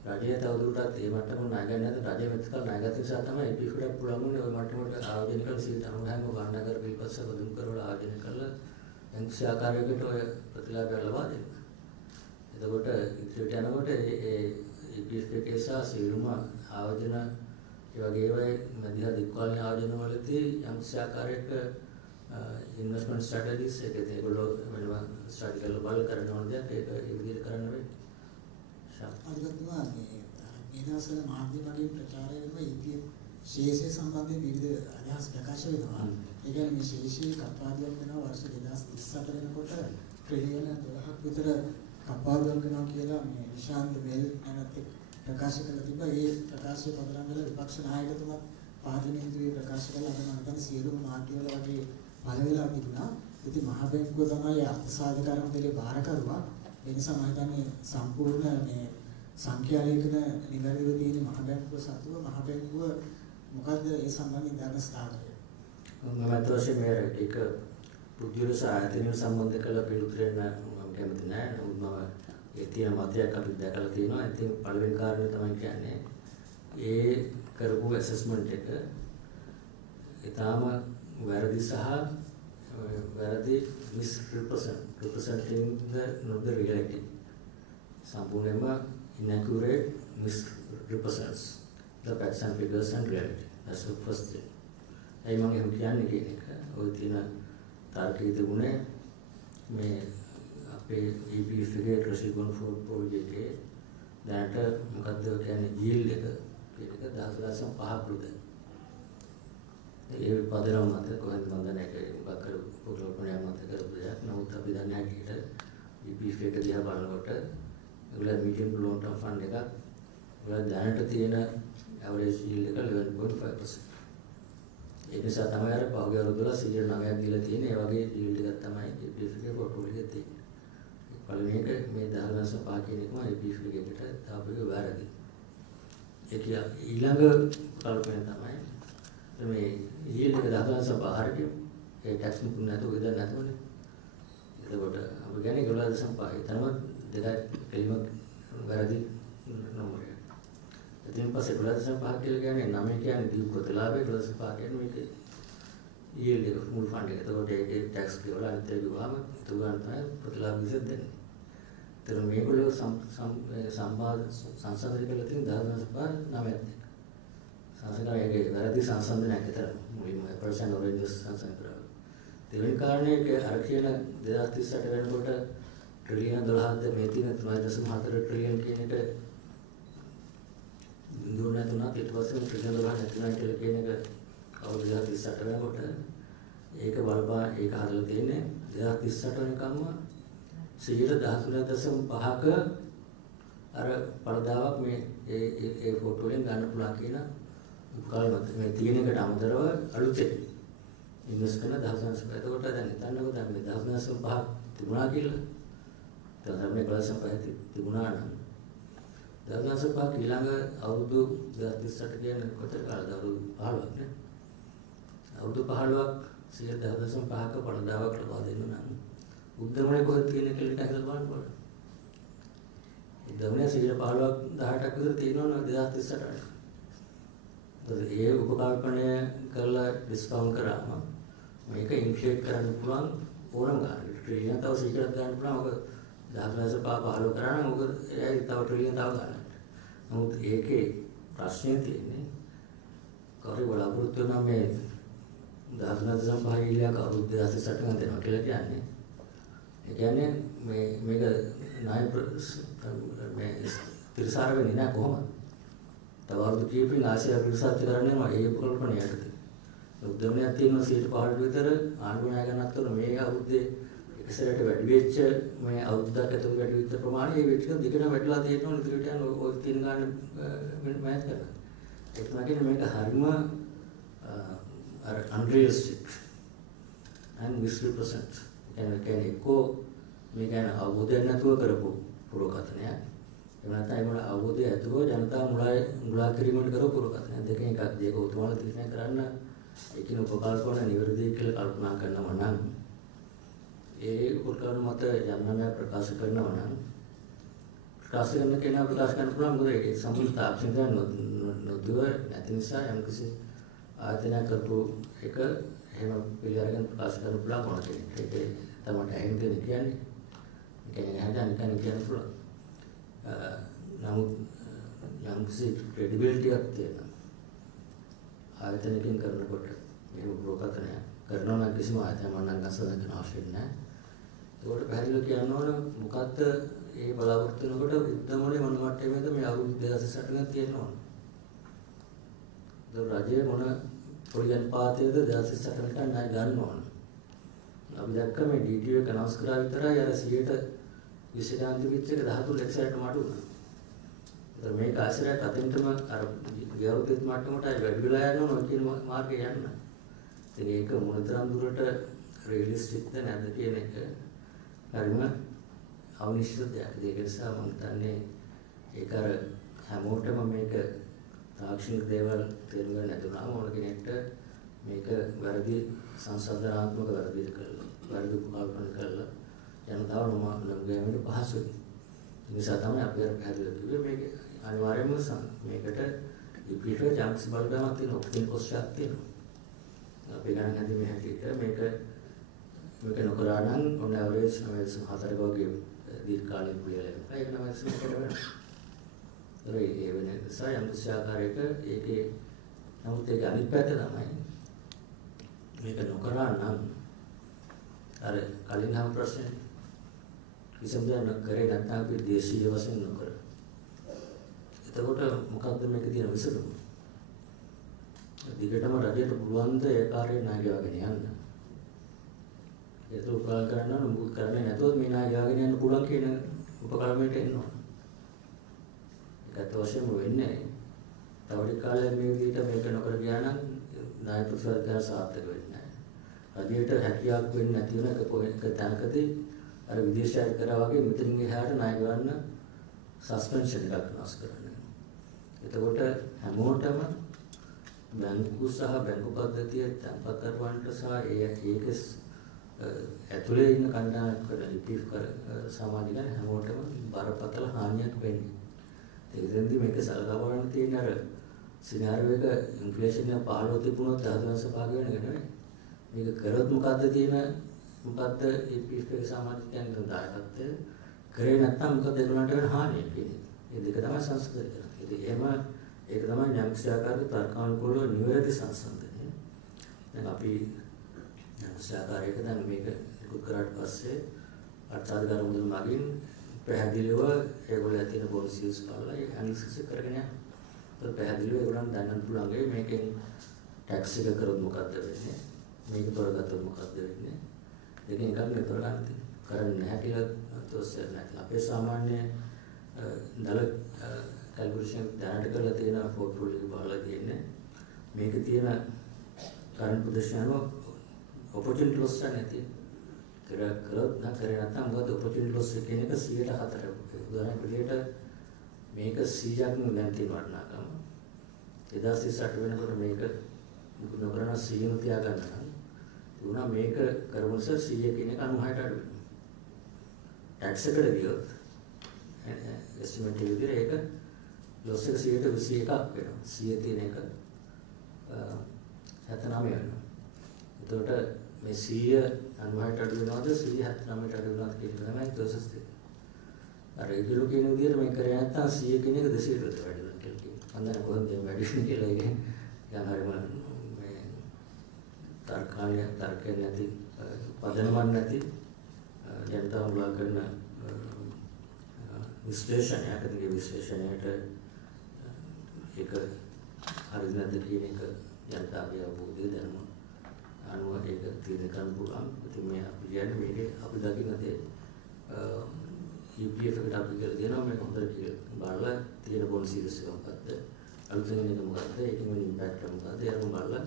රජය තවදුරටත් ඒ මට්ටම ණය ගන්න නැත්නම් රජය මෙතකල් ණය ගත නිසා තමයි EPF එකට පුළුවන් වුණේ ওই මට්ටමට ආයෝජනය කරලා 96ම ගණනාකර පිළිපස්ස බඳුන් කරලා ආයෝජනය කරලා එන්ක්ෂ ආකාරයකට ඔය ප්‍රතිලාභය ලබා දෙන්න. එතකොට ඉදිරියට යනකොට ඒ EPF එකේ සහ සියලුම ආයෝජන ඒ වගේ ඒවායි මධ්‍ය දික්කාලීන ආයෝජන වලදී එන්ක්ෂ ආකාරයක ඉන්වෙස්ට්මන්ට් ස්ට්‍රැටජිස් එකේ ඒගොල්ලෝ වෙනවා ස්ට්‍රැටජිකල් බල කරන ඕන දෙයක් ඒක ඒ විදිහට කරන්න වෙන්නේ. අදගත්තුමා මේ දවස්වල මාධ්‍ය වලින් ප්‍රචාරය වෙනවා EPF ශේෂය සම්බන්ධයෙන් විවිධ අදහස් ප්‍රකාශ වෙනවා. ඒ කියන්නේ මේ ශේෂයේ කප්පාදුවක් වෙනවා වර්ෂ 2038 වෙනකොට ට්‍රිලියන 12ක් විතර කප්පාදුවක් වෙනවා කියලා මේ නිශාන්ත මෙල් නැනත් ප්‍රකාශ කළා තිබ්බා. ඒ ප්‍රකාශය පදනම් කරලා විපක්ෂ නායකතුමා පාර්ලිමේන්තුවේ ප්‍රකාශ කළා. අද මම හිතන්නේ සියලුම මාධ්‍යවල වගේ පළ වෙලා තිබුණා. ඉතින් මහ බැංකුව තමයි අර්ථසාධකරණ දෙලේ බාරකරුවා. ඒ නිසා මම හිතන්නේ සම්පූර්ණ මේ සංඛ්‍යා ලේඛන නිවැරදිව තියෙන මහ බැංකුව සතුව මහ බැංකුව මොකද්ද ඒ සම්බන්ධයෙන් දරන ස්ථානය? මම අතවශ්‍ය මේ එක පුද්ගල සායතන සම්බන්ධ කරලා පිළිතුරෙන්න මම කැමති නෑ. නමුත් මම ඒ තියෙන මතයක් අපි දැකලා තියෙනවා. ඉතින් පළවෙනි කාරණේ තමයි කියන්නේ ඒ කරපු ඇසස්මන්ට් එක ඊටාම වැරදි සහ වැරදි representing not the reality. සම්පූර්ණයෙන්ම inaccurate misrepresents the facts and figures and reality. That's the first thing. ඒ මම කියන්නේ කියන එක ඔය තියෙන තාර්කික තිබුණේ මේ අපේ EPF එකේ රෙසිඩුවල් පොලිසි එකේ දැනට මොකද්ද කියන්නේ yield එක කියන එක 10.5ක් රුද. ඒ පදනම මත කොහෙන්ද මම දන්නේ ඒක මොකක් කර පොරොපණයක් මත කරපු දෙයක්. නමුත් අපි දන්නේ හැටියට EPF එක දිහා බලනකොට ඒගොල්ලෝ medium to long term fund එකක් ඒගොල්ලෝ දැනට තියෙන average yield එක 11.5%. ඒ නිසා තමයි අර පහුගිය අවුරුද්දවල 9ක් දීලා තියෙන්නේ. ඒ වගේ yield එකක් තමයි EPF එකේ පොර්ට්ෆෝලියෝ එකේ තියෙන්නේ. පළවෙනි එක මේ 10.5 කියන එකම EPF එකකට තාපික වැරදි. ඒක ඊළඟ කල්පනා තමයි මේ yield එක 10.5 ඒ ටැක්ස් මුකුත් නැතුව ඉඳන් නැතුවනේ. එතකොට අපි කියන්නේ 11.5 තමයි දෙකක් කෙලිම වැරදි නෝමරයක්. ඉතින් පස්සේ 11.5 කියලා කියන්නේ 9 කියන්නේ දීප ප්‍රතිලාභය 11.5 කියන්නේ මේක yield එක මුල් ෆන්ඩ් එක. එතකොට ඒකේ ටැක්ස් ගෙවලා අනිත් ඒවා ගිහම ඒක ගන්න තමයි ප්‍රතිලාභ විසඳ දෙන්නේ. ඒතර මේගොල්ලෝ සංසන්දනය කරලා තියෙන 10.5 9ක්. සංසන්දනයේ වැරදි සංසන්දනයක් විතර මුලින්ම පර්සන් ඔරිජිනල් සංසන්දනය කරා. දෙවෙනි කාරණේ අර කියන 2038 වෙනකොට ට්‍රිලියන 12ද මේ තියෙන 3.4 ට්‍රිලියන කියන එක දුන්න තුනක් ඊට පස්සේ ට්‍රිලියන 12 නැතිනම් කියලා කියන එක අවුරුදු 2038 වෙනකොට ඒක බලපා ඒක හදලා තියෙන්නේ 2038 වෙනකම්ම 13.5ක අර පළදාවක් මේ ඒ ෆොටෝ වලින් ගන්න පුළුවන් කියන උපකාරවත් මේ තියෙන එකට අමතරව අලුතෙන් ඉන්වෙස්ට් කරන 10.5. එතකොට දැන් හිතන්නකෝ දැන් මේ 10.5 තිබුණා කියලා. දැන් මේ 11.5 තිබුණා නම් 10.5 ඊළඟ අවුරුදු 2038 කියන්නේ කොතර කාලද අවුරුදු 15ක් නේ. අවුරුදු 15ක් 10.5ක පළදාවක් ලබා දෙන්න නම් උද්දමනේ කොහෙද තියෙන කියලා හිතලා බලන්න. උද්දමනේ 15ක් 18ක් විතර තියෙනවා 2038ට. ඒ උපකල්පනය කරලා ඩිස්කවුන්ට් කරාම මේක ඉන්ෆ්ලේට් කරන්න පුළුවන් ඕනම ගානකට. ට්‍රිලියන් තව 100ක් ගන්න පුළුවන්. ඔක 10.5 15 කරා නම් ඔක එයි තව ට්‍රිලියන් තව ගන්න. නමුත් ඒකේ ප්‍රශ්නේ තියෙන්නේ කවුරු බලාපොරොත්තු වෙනා මේ 1905 ඉලියක් අවුරුදු 2008 ගන්න දෙනවා කියලා කියන්නේ. ඒ කියන්නේ මේක ණය මේ තිරසාර වෙන්නේ නැහැ කොහොමද? තව අවුරුදු කීපකින් ආසියාව විශ්වාස කරන්නේ මම ඒ කල්පනාවටද. උද්‍යමයක් තියෙනවා 115 විතර ආණ්ඩුව ණය ගන්නත් උන මේ අවුරුද්දේ එකසරට වැඩි වෙච්ච මේ අවුරුද්දක් ඇතුළත වැඩි වෙච්ච ප්‍රමාණය ඒ වෙච්ච දෙකම වැඩිලා තියෙනවා ඉදිරියට යන ඔය තියෙන ගන්න මෑත් කරනවා. ඒක නැගින මේක හරිම unrealistic and misrepresent. කියන්නේ එක්කෝ මේ ගැන අවබෝධයක් නැතුව කරපු පුරකථනයක්. එහෙම නැත්නම් ඒවල අවබෝධය ඇතුව ජනතාව මුලා කිරීමකට කරපු පුරකථනයක්. දෙකෙන් එකක් දෙක උතුමාලා තීරණය කරන්න ඒකින උපකල්පන නිවැරදි කියලා කල්පනා කරනවා නම් ඒ උපකල්පන මත යන්නම ප්‍රකාශ කරනවා නම් ප්‍රකාශ කරන කෙනා ප්‍රකාශ කරන්න පුළුවන් මොකද ඒ සම්පූර්ණ තාක්ෂණික නොදුව නැති නිසා යම්කිසි ආයතනයක් කරපු එක එහෙම පිළිඅරගෙන ප්‍රකාශ කරන්න පුළුවන් මොන කෙනෙක්. ඒක තමයි ඇහෙන දෙයක් කියන්නේ. කියන්නේ හදාන්න කියන්න පුළුවන්. නමුත් යම්කිසි ක්‍රෙඩිබිලිටි එකක් තියෙනවා. ආයතනකින් කරනකොට මේ ප්‍රෝකතනය කරනවා නම් කිසිම ආයතනයක් නම් ගස්සන කරන අවශ්‍ය නැහැ. ඒකට පැහැදිලිව කියන්න ඕන මොකද්ද ඒ බලාපොරොත්තු වෙනකොට උද්දමනේ මොන මට්ටමේද මේ අවුරුදු 2008 තියෙනවා. රජයේ මොන පොලියන් පාතේද 2008ට ණය ගන්න ඕන. අපි දැක්ක මේ DTO එක අනවුන්ස් කරා විතරයි අර 100ට 20 ගාන්ති පිට් එක 13 ලක්ෂයට මඩු වුණා. ඒතර මේක ආශ්‍රයයට අතින්ටම අර ගෞරවිත මට්ටමට වැඩි වෙලා යනවා කියන මාර්ගේ යන්න. ඉතින් ඒක මොනතරම් දුරට රියලිස්ටික්ද නැද්ද කියන එක හරිම අවනිශ්චිත දෙයක්. ඒක නිසා මම හිතන්නේ ඒක අර හැමෝටම මේක තාක්ෂණික දේවල් තේරුම් ගන්න නැතුණාම ඕන කෙනෙක්ට මේක වැරදි සංසන්දනාත්මක වැරදි කරලා වැරදි කල්පනා කරලා ජනතාව නොගැමෙන්න පහසුයි. ඒ නිසා තමයි අපි අර පැහැදිලිව කිව්වේ මේක අනිවාර්යයෙන්ම මේකට ඉපිට ජාන්ස් බලනවා තියෙන ඔපින් කොස්ට් තියෙනවා. අපි ගණන් හදි මේ හැටියට මේක නොකරා නම් on average 4ක වගේ දීර්ඝකාලීන පිළිවෙලක්. ඒක නම් ඉස්සෙල්ලා වෙනවා. ඒ වෙන නිසා යම් කිසි ආකාරයක ඒකේ නමුත් ඒක අනිත් පැත්ත තමයි මේක නොකරා නම් අර කලින් හම් ප්‍රශ්නේ කිසිම දෙයක් කරේ නැත්නම් අපි දේශීය වශයෙන් නොකර. එතකොට මොකක්ද මේක තියෙන විසඳුම? දිගටම රජයට පුළුවන් ද ඒ කාර්යය නාගයවගෙන යන්න. ඒක උපකාර කරනවා මුකුත් කරන්නේ නැතුව මේ නාගයවගෙන යන්න පුළුවන් කියන උපකල්පයට එනවා. ඒකට වශයෙන්ම වෙන්නේ තව ටික කාලයක් මේ විදිහට මේක නොකර ගියා නම් නාය ප්‍රතිවාදය සාර්ථක වෙන්නේ නැහැ. රජයට හැකියාවක් වෙන්නේ නැති වෙන එක තැනකදී අර විදේශයත් කරා වගේ මෙතනින් එහාට ණය ගන්න සස්පෙන්ෂන් එකක් නැස් කරන්නේ. එතකොට හැමෝටම බැංකු සහ බැංකු පද්ධතිය තැන්පත් කරවන්නට සහ ඒක ඇතුලේ ඉන්න කණ්ඩායමකට රිපීට් කර සමාජිකයන් හැමෝටම බරපතල හානියක් වෙන්නේ. ඒකෙන්දී මේක සලකා බලන්න තියෙන අර සිනාරියෝ එක ඉන්ෆ්ලේෂන් එක 15 තිබුණොත් 10% භාග වෙන එක නෙවෙයි. මේක කරොත් මොකද්ද මොකද්ද රිපීට් එක සමාජිකයන් දායකත්වය කරේ නැත්නම් මොකද ඒගොල්ලන්ට වෙන හානිය කියන්නේ. මේ දෙක තමයි සංස්කෘතිය කරන්නේ. ඉතින් ඒක තමයි ඥානශාකාරී තර්කානුකූලව නිවැරදි සංසන්දනය. දැන් අපි ඥානශාකාරයක දැන් මේක ඉක්ුත් කරාට පස්සේ අර්ථාධිකාර මුදල් මගින් පැහැදිලිව ඒගොල්ලෝ තියෙන පොලිසිස් බලලා ඒ ඇනලිසිස් කරගෙන යනවා. ඒක පැහැදිලිව ඒගොල්ලන් දැනගන්න පුළුවන් මේකෙන් ටැක්ස් එක කරොත් මොකද්ද වෙන්නේ? මේක තොරගත්තොත් මොකද්ද වෙන්නේ? දෙකෙන් එකක් නේ තොරගන්න කරන්නේ නැහැ කියලා තෝරන්නේ නැහැ. අපේ සාමාන්‍ය දල කැල්කියුලේෂන් දැනට කරලා තියෙන පෝර්ට්ෆෝලියෝ එක බලලා තියෙන්නේ මේක තියෙන කරන්ට් පොසිෂන් එක ඔපචුනිටි ලොස් නැති කරොත් කරේ නැත්නම් මොකද ඔපචුනිටි ලොස් කියන එක 104. උදාහරණයක් විදිහට මේක 100ක් දැන් තියෙන වටිනාකම 2008 වෙනකොට මේක මුකුත් නොකරන 100 තියා ගන්න නම් උනා මේක කරමු 100 කියන එක 96ට අඩු වෙනවා. ටැක්ස් එකට ගියොත් එස්ටිමේට් එක විදිහට ඒක ලොස් එක 121ක් වෙනවා. 100 තියෙන එක 79 වෙනවා. එතකොට මේ 100 96ට අඩු වෙනවද 179ට අඩු වෙනවද කියන එක තමයි ප්‍රොසෙස් එක. අර ඒගොල්ලෝ කියන විදිහට මේක කරේ නැත්නම් 100 කියන එක 200කට වැඩි වෙනවා කියලා කියනවා. අන්න කොහොමද වැඩි කියලා ඉතින් යන හරිම මේ තර්කයක් නැති පදනමක් නැති ජනතාව මුලා කරන විශ්ලේෂණයකදී විශ්ලේෂණයට ඒක හරි නැද්ද කියන එක ජනතාවගේ අවබෝධය දැනුම අනුව ඒක තීරණය කරන්න පුළුවන්. ඉතින් මේ අපි කියන්නේ මේකේ අපි දකින්න දේ EPF එකට අපි කියලා දෙනවා මේක හොඳට කියලා බලලා තියෙන පොලිසිස් එක මොකක්ද අලුතෙන් එක මොකක්ද ඒකෙම ඉම්පැක්ට් එක මොකක්ද ඒක බලලා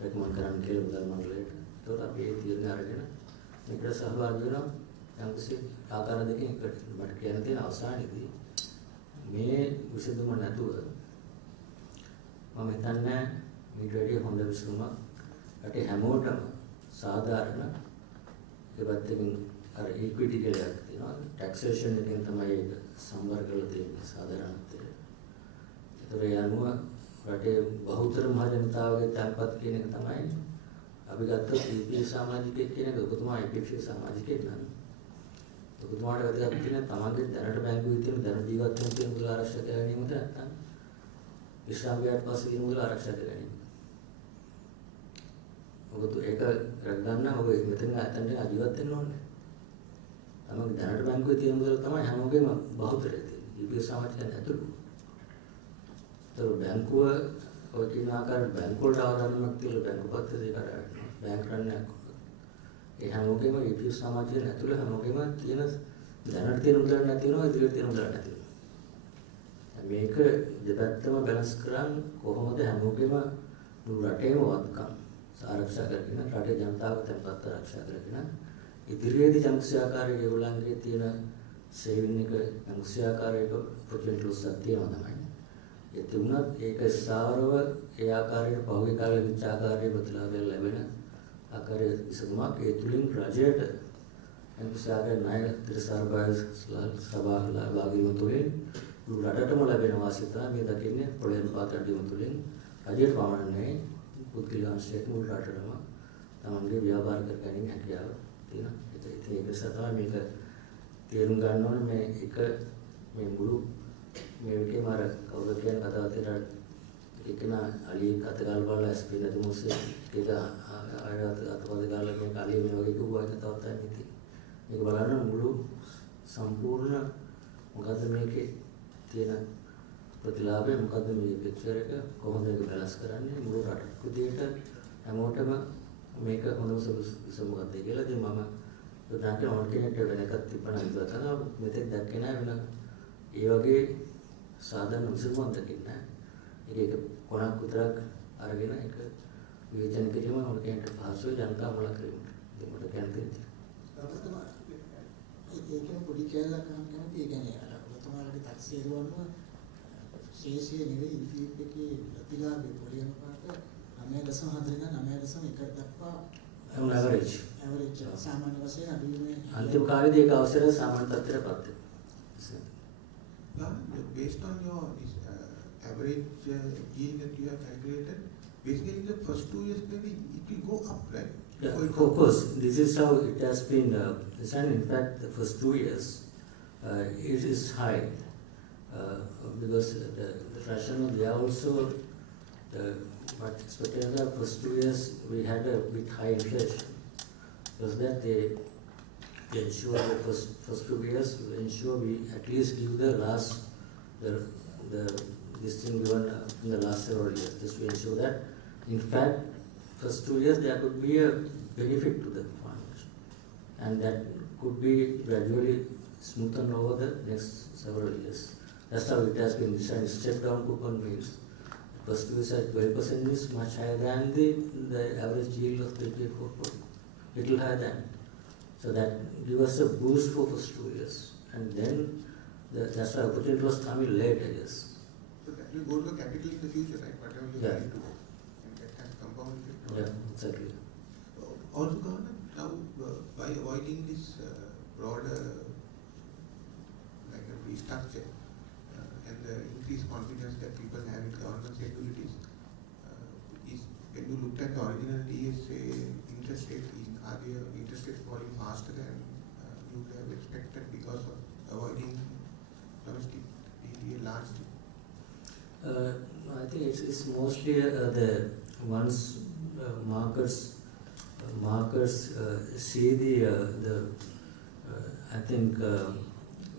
රෙකමන්ඩ් කරන්න කියලා මුදල් මණ්ඩලයට. ඒකට අපි ඒ තීරණ අරගෙන මේකට සහභාගී වෙනවා යම්කිසි ආකාර දෙකකින් එකට. මට කියන්න තියෙන අවසානයේදී මේ විසඳුම නැතුව මම හිතන්නේ මේට වැඩි හොඳ විසඳුමක් රටේ හැමෝටම සාධාරණ ඒ පැත්තකින් අර ඉක්විටි කියලා එකක් තියෙනවා. ටැක්සේෂන් එකෙන් තමයි ඒක සම්බර කරලා තියෙන්නේ සාධාරණත්වය. ඒතර ඒ අනුව රටේ බහුතර මහ ජනතාවගේ තැන්පත් කියන එක තමයි අපි ගත්තොත් EPF සමාජිකයෙක් කියන එක ඔබතුමා EPF සමාජිකයෙක් නම් ඔබතුමාට වැදගත් තියෙන තමන්ගේ දැනට බැංකුවේ තියෙන දැන ජීවත් වෙන තියෙන මුදල් ආරක්ෂා කර ගැනීමද නැත්නම් විශ්‍රාමයට පස්සේ තියෙන මුදල් ආරක්ෂා කර ගැනීම. ඔබතු ඒක ගන්න ඔබ මෙතන ඇතන්ට ජීවත් වෙන්න ඕනේ. තමන්ගේ දැනට බැංකුවේ තියෙන මුදල් තමයි හැමෝගෙම බහුතරය තියෙන්නේ. EPF සමාජිකයන් ඇතුළු. ඒතර බැංකුව ඔය කියන ආකාරයට බැංකුව වලට ආදානමක් තියලා බැංකු පද්ධතිය කරා බැංක් රන්නයක්. ඒ හැමෝගෙම EPF සමාජයෙන් ඇතුළේ හැමෝගෙම තියෙන දැනට තියෙන මුදල් නැති වෙනවා ඉදිරියට තියෙන මුදල් නැති වෙනවා. මේක දෙපැත්තම බැලන්ස් කරන් කොහොමද හැමෝගෙම රටේම වත්කම් ආරක්ෂා කරගෙන රටේ ජනතාව තැන්පත් ආරක්ෂා කරගෙන ඉදිරියේදී ජනසහකාරයේ ඒගොල්ලන්ගේ තියෙන සේවින් එක ජනසහකාරයක ප්‍රොජෙක්ට්ස් තියෙනවා තමයි. ඒ තුනත් ඒක සාරව ඒ ආකාරයට පහුගිය කාලේ විචාකාරයේ ප්‍රතිලාභය ලැබෙන ආකාරයේ විසඳුමක් ඒ තුලින් රජයට ජනසහකාරයේ ණය ත්‍රිසර්බාය සභාවල භාගීව තුලින් රටටම ලැබෙන වාසිය තමයි මේ දකින්නේ පොළොන් පාත අඩියම තුලින් රජයට පමණයි පුද්ගලයන්ට මුල් රටටම තමන්ගේ ව්‍යාපාර කර ගැනීම හැකියාව තියෙනවා. ඒක නිසා තමයි මේක තේරුම් ගන්න ඕනේ මේ එක මේ මුළු මේකේ මාර කවුද කියන කතාව තියෙනවා. එකන අලි කතගාල් වල ස්පින් නැති මොස්සේ ඒක ආයත අතපද ගාලා මේ කලිය මේ වගේ කිව්වා කතාවක් තමයි මේක බලන්න මුළු සම්පූර්ණ මොකද්ද මේකේ තියෙන ප්‍රතිලාභය මොකද්ද මේ පික්චර් එක කොහොමද ඒක බැලන්ස් කරන්නේ මුළු රට විදියට හැමෝටම මේක හොඳම සොලුෂන් මොකද්ද කියලා ඉතින් මම උදාහරණයක් ඕන කෙනෙක්ට වෙන එකක් තිබ්බනම් ඉතින් තමයි මෙතෙක් දැක්කේ නැහැ වෙන ඒ වගේ සාධන විසඳුමක් දකින්න ඒක කොනක් විතරක් අරගෙන ඒක විවේචන කිරීම ඕන කෙනෙක්ට පහසුයි ජනතාව මුල කිරීමට ඉතින් මට කියන්න තියෙන්නේ ඒකෙන් පොඩි කැලලක් ගන්න කැමති ඒ කියන්නේ අර ඔබතුමාලගේ තාක්ෂේරුවන්ව ශේෂයේ නෙවෙයි EPF එකේ ප්‍රතිලාභය පොඩි අනුපාත 9.4 ඉඳන් 9.1 දක්වා ඇවරේජ් සාමාන්‍ය වශයෙන් අඩුවීමේ අන්තිම කාලේදී ඒක අවසර සාමාන්‍ය තත්ත්වයටපත් වෙනවා. Based on your average yield that you have calculated, basically the first 2 years maybe it will go up, right? Yeah, of course, this is how it has been designed. In fact, the first 2 years it is high because the rationale there also, but expected in the first 2 years we had a bit high inflation. Because that they ensure the first 2 years we ensure we at least give the last this thing given in the last several years. Just to ensure that in fact first 2 years there could be a benefit to the fund and that could be gradually smoothened over the next several years. That's how it has been designed. Step down coupon means first 2 years at 12% is much higher than the average yield of the portfolio. Little higher than. So that give us a boost for first 2 years and then that's why opportunity was coming late, I guess. So that will go to the capital in the future, right? Whatever you Yeah. need to do. And that has compounded. Yeah, exactly. Also, government, now by avoiding this broader like a restructure and the increased confidence that people have in government securities, is when you looked at the original DSA interest rate, are the interest rates falling faster than you would have expected because of avoiding domestic DTA largely? I think it's mostly the once markets see the I think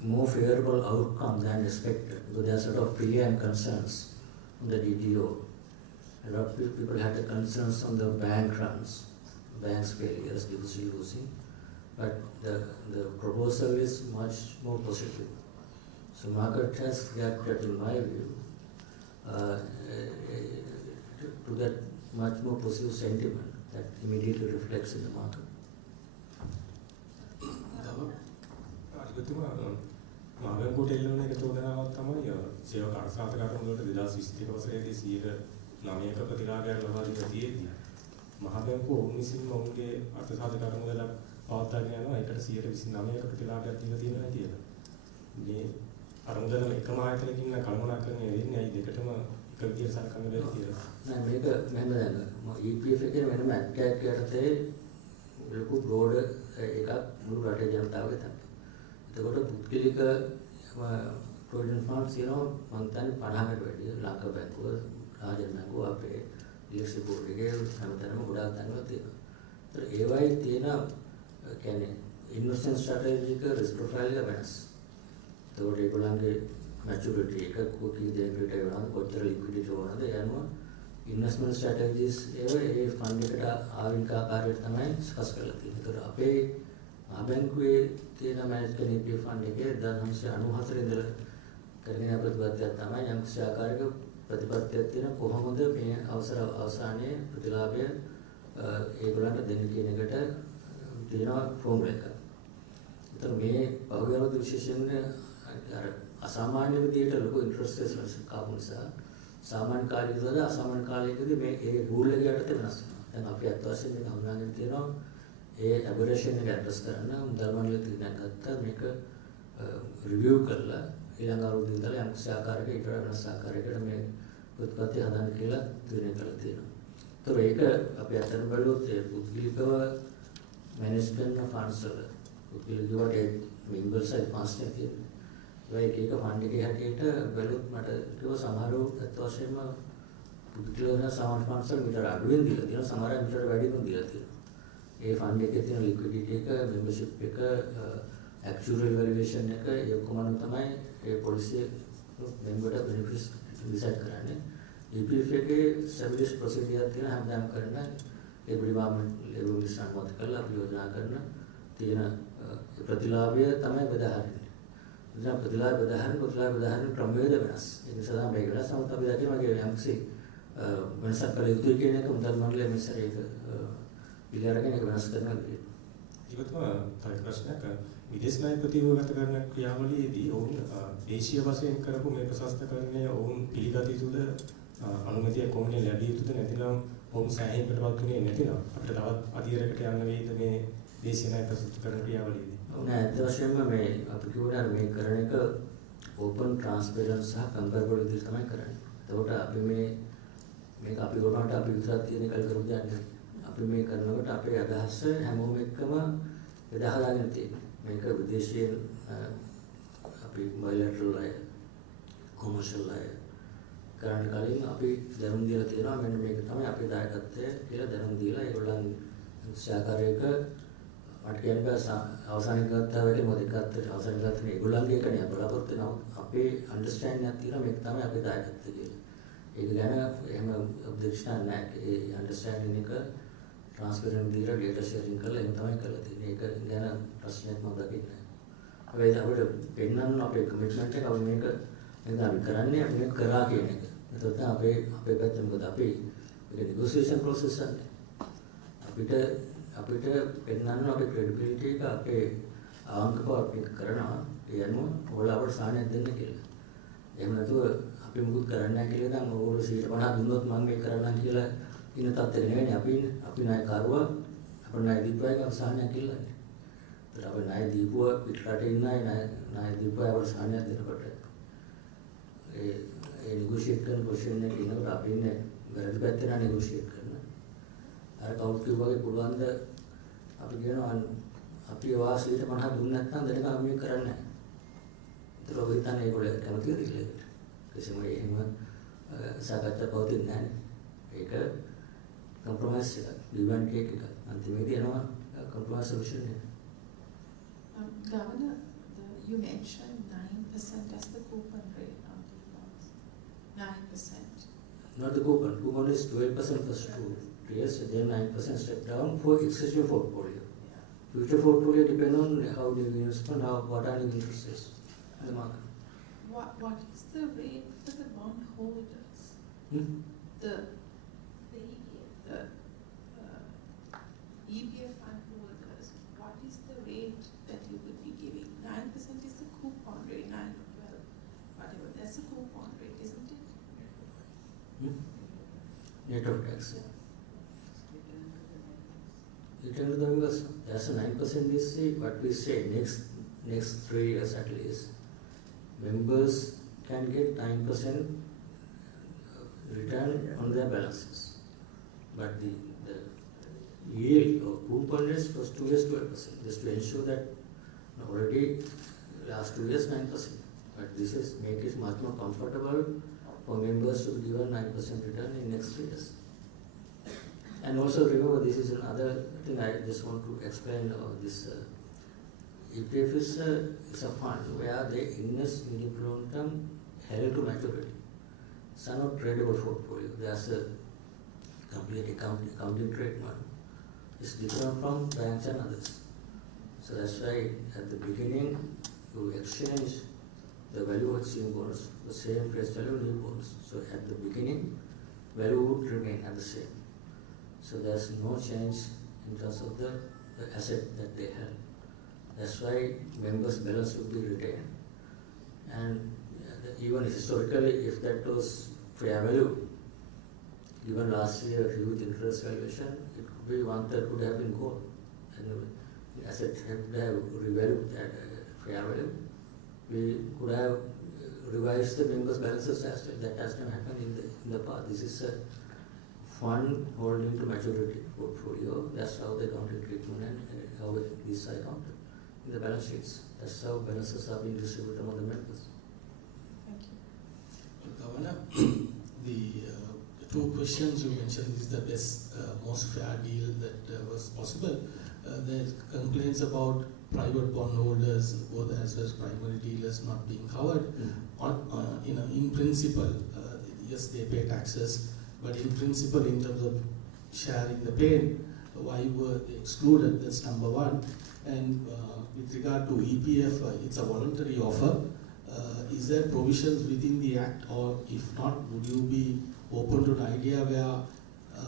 more favorable outcome than expected, because there are sort of fear and concerns on the DDO. A lot of people had the concerns on the bank runs, banks failures, deposit losing, but the proposal is much more positive. So market has reacted, in my view, to that much more positive sentiment that immediately reflects in the market. මහබැංකුවට එල්ලවන එක චෝදනාවක් තමයි සේවා කාර්යසාධක කර්ම වලට 2023 වසරේදී 9ක ප්‍රතිලාභයක් ලබා දීලා තියෙද්දි මහබැංකුව ඔවුන් විසින්ම ඔවුන්ගේ අර්ථසාධක කර්ම වල පවත්වාගෙන යනවා. ඒකට 129ක ප්‍රතිලාභයක් දීලා තියෙනවා කියලා. මේ අරමුදලම එකම ආයතනකින් කළමනාකරණය වෙන්නේ ඇයි දෙකටම එක විදියට සලකන්න බැරි කියලා. නෑ මේක මෙහෙම දැන් EPF එකේ වෙනම ඇටැක් යටතේ ලොකු බ්‍රෝඩ් එකක් මුළු රටේ ජනතාවගේ තමයි. එතකොට පුද්ගලික ප්‍රොවිඩන්ට් ෆන්ඩ්ස් කියනවා මං හිතන්නේ 50කට වැඩිය ලංකා බැංකුව, රාජ්‍ය බැංකුව, අපේ DSC බෝඩ් එකේ හැමතැනම ගොඩාක් තැන්වල තියෙනවා. ඒතර ඒවයි තියෙන කියන්නේ ඉන්වෙස්ට්මන්ට් ස්ට්‍රැටජි එක රිස්ක් ප්‍රොෆයිල් එක වෙනස්. ඒතකොට ඒගොල්ලන්ගේ මැචුරිටි එක කී දෙනෙක් රිටයර් වෙනවද, කොච්චර ලික්විඩිටි ඕනද යනවා ඉන්වෙස්ට්මන්ට් ස්ට්‍රැටජිස් ඒ ෆන්ඩ් එකට ආවිනික ආකාරයට තමයි සකස් කරලා තියෙන්නේ. ඒතර අපේ මහබැංකුවේ තියෙන මැනේජ් කරන EPF ෆන්ඩ් එකේ 1994 ඉඳලා කරගෙන යන ප්‍රතිපත්තියක් තමයි යම්කිසි ආකාරයක ප්‍රතිපත්තියක් තියෙන කොහොමද මේ අවසානයේ ප්‍රතිලාභය ඒගොල්ලන්ට දෙන්න කියන එකට තියෙන ෆෝමියුලා එක. ඒතර මේ පහුගිය විශේෂයෙන්ම අර අසාමාන්‍ය විදිහට ලොකු ඉන්ට්‍රස්ට් රේට්ස් කාපු නිසා සාමාන්‍ය කාලයකදී අසාමාන්‍ය කාලයකදී මේ ඒ රූල් එක යටතේ වෙනස් වෙනවා. දැන් අපි අත් වශයෙන් මේක හඳුනාගෙන තියෙනවා ඒ ඇබරේෂන් එක ඇඩ්‍රස් කරන්න මුදල් මණ්ඩලය තීරණයක් ගත්තා මේක රිවිව් කරලා ඊළඟ අවුරුද්දේ ඉඳලා යම් කිසි ආකාරයක ඊට වෙනස් ආකාරයකට මේ ප්‍රතිපත්ති හදන්න කියලා තීරණය කරලා තියෙනවා. ඒතර ඒක අපි අතන බලුවොත් ඒ පුද්ගලිකව මැනේජ් කරන ෆන්ඩ්ස් වල පුද්ගලිකව ඒ මෙම්බර් සයිඩ් ෆන්ඩ්ස් නේ තියෙන්නේ. ඒක ෆන්ඩ් එකේ හැටියට බලුවොත් මට කිව්ව සමහරව අත් වශයෙන්ම පුද්ගලිකව සමාන ෆන්ඩ්ස් වල මීටර අඩුවෙන් දීලා තියෙනවා, සමහර මීටර වැඩිම දීලා තියෙනවා. ඒ ෆන්ඩ් එකේ තියෙන ලික්විඩිටි එක, මෙම්බර්ෂිප් එක, ඇක්චුරල් වැලුවේෂන් එක ඒ ඔක්කොම තමයි ඒ පොලිසිය මෙම්බර්ට බෙනිෆිට්ස් ඩිසයිඩ් කරන්නේ. EPF එකේ සර්විස් ප්‍රොසීජර් තියෙන හැමදාම කරන ඒ ඩිපාර්ට්මන්ට් ලෙවල් විශ්වාසවත් කරලා අපි යෝජනා කරන තියෙන ප්‍රතිලාභය තමයි බෙදාහරින්නේ. දැන් ප්‍රතිලාභ බෙදාහරින ක්‍රමවේද වෙනස්. ඒ නිසා තමයි මේක වෙනස්. නමුත් අපි දැක්කේ මගේ යම්කිසි වෙනසක් කළ යුතුයි කියන එක මුදල් මණ්ඩලයේ මෙසර ඒක පිළිඅරගෙන ඒක වෙනස් කරනවා කියන්නේ. ඒකත් තව ප්‍රශ්නයක් විදේශ ණය ප්‍රතිවගත කරන ක්‍රියාවලියේදී ඔවුන් දේශීය වශයෙන් කරපු මේ ප්‍රශස්තකරණය ඔවුන් පිළිගත යුතුද, අනුමැතිය කොහොමද ලැබිය යුතුද, නැතිනම් ඔවුන් සෑහීමකටපත් වෙන්නේ නැතිනම් අපිට තවත් අධීරයකට යන්න වෙයිද මේ දේශීය ණය ප්‍රශස්තකරණ ක්‍රියාවලියේදී? නෑ ඇත්ත වශයෙන්ම මේ අපි කියුණා මේ කරන එක ඕපන් ට්‍රාන්ස්පරන්ට් සහ කම්පැරබල් විදිහට තමයි කරන්නේ. එතකොට අපි මේක අපි ගොඩනට අපි විතරක් තියෙන කල් කරු දෙන්නේ. අපි මේ කරනකොට අපේ අදහස හැමෝම එක්කම බෙදා හදාගෙන තියෙනවා. මේක විදේශීය අපි බයිලැටරල් අය, කොමර්ෂල් අය කරන්න කලින් අපි දැනුම් දීලා තියෙනවා මෙන්න මේක තමයි අපේ දායකත්වය කියලා දැනුම් දීලා ඒගොල්ලන් සහකාරයක මට කියන්න බෑ අවසානයේ ගත්තා වෙලේ මොකද එකත් අවසානයේ ගත්තේ ඒගොල්ලන්ගේ කණිය බලාපොරොත්තු වෙනවා අපේ අන්ඩර්ස්ටෑන්ඩින්ග් එකක් තියෙනවා මේක තමයි අපේ දායකත්වය කියලා. ඒක ගැන එහෙම ඔබ්ජෙක්ෂන් නැහැ. ඒ අන්ඩර්ස්ටෑන්ඩින්ග් එක ट्रांसपेरेंट दीरा डेटा शेयरिंग කරලා එහෙම තමයි කරලා තියෙන්නේ. ඒක ගැන ප්‍රශ්නයක් මම දකින්නේ නැහැ. හැබැයි අපිට පෙන්නන්න අපේ කමිට්මන්ට් එක අපි මේක අපි කරන්නේ අපි මේක කරා කියන එක. එතකොට අපේ පැත්තෙන් මොකද අපි මේක නෙගෝසියේෂන් ප්‍රොසෙස් එකක්. අපිට පෙන්නන්න අපේ ක්‍රෙඩිබිලිටි එක අපේ අවංකව අපි කරනවා. ඒ අනුව ඕගොල්ලෝ අපට සාහනයක් දෙන්න කියලා. එහෙම නැතුව අපි මුකුත් කරන්නේ නැහැ කියලා නම් ඕගොල්ලෝ 150 දුන්නොත් මම මේක කරන්නම් කියලා ඉන්න තත්ත්වෙ නෙවෙයි අපි ණය කරුවා අපේ ණය දීපුවාගේ අවසානයක් ඉල්ලන්නේ. ඒතර අපි ණය දීපුවා පිටරට ඉන්නයි ණය දීපුවා අපට සාහනයක් දෙනකොට ඒ නෙගෝෂিয়েට් කරන පොසිෂන් එකේ ඉන්නකොට අපි ඉන්නේ වැරදි පැත්තේ නා නෙගෝෂিয়েට් කරන. අර කවුරුත් කිව්වාගේ පුළුවන් ද අපි කියනවා අපි වාසියට 50 දුන්නේ නැත්නම් දැනගන්න අපි කරන්නේ නැහැ. ඒතර ඔය හිතන්නේ ඒගොල්ලෝ කැමතිද කියලා. කිසිම එහෙම සාකච්ඡා පවතින්නේ නැහැ. ඒක compromise එකක්. give and take එකක්. අන්තිමේදී එනවා compromise solution එක. Governor, you mentioned 9% as the coupon rate on the loans. 9%. Not the coupon. Coupon is 12% first 2 years, then 9% step down for existing portfolio. Future portfolio depend on how the investment, what are the interest rates in the market. What is the rate for the bond holders? The EPF fund holders, what is the rate that you would be giving? 9% is the coupon rate, 9 or 12, whatever. That's the coupon rate, isn't it? Net of tax. Return to the members, that's a 9% is what we say next 3 years at least. Members can get 9% return on their balances. But the yield or coupon is first 2 years 12%, just to ensure that already last 2 years 9%. But this is make it much more comfortable for members to give a 9% return in next 3 years. And also remember, this is another thing I just want to explain. This EPF is a fund where they invest in the long term held to maturity. It's not tradable portfolio. There's a complete accounting treatment. It's different from banks and others. So that's why at the beginning you exchange the value of existing bonds, the same face value of new bonds. So at the beginning, value would remain at the same. So there's no change in terms of the asset that they have. That's why members' balance would be retained. And even historically, if that was fair value, even last year huge interest valuation, it could be 1/3 would have been gold. And the asset would have revalued at fair value. We could have revised the members' balances as well. That has not happened in the past. This is a fund holding to maturity portfolio. That's how the accounting treatment and how these are accounted in the balance sheets. That's how balances are being distributed among the members. Thank you. Governor, the 2 questions you mentioned is the best, most fair deal that was possible. There's complaints about private bondholders, both as well as primary dealers not being covered. In principle, yes, they pay taxes, but in principle, in terms of sharing the pain, why were they excluded? That's number 1. And with regard to EPF, it's a voluntary offer. Is there provisions within the Act, or if not, would you be open to an idea where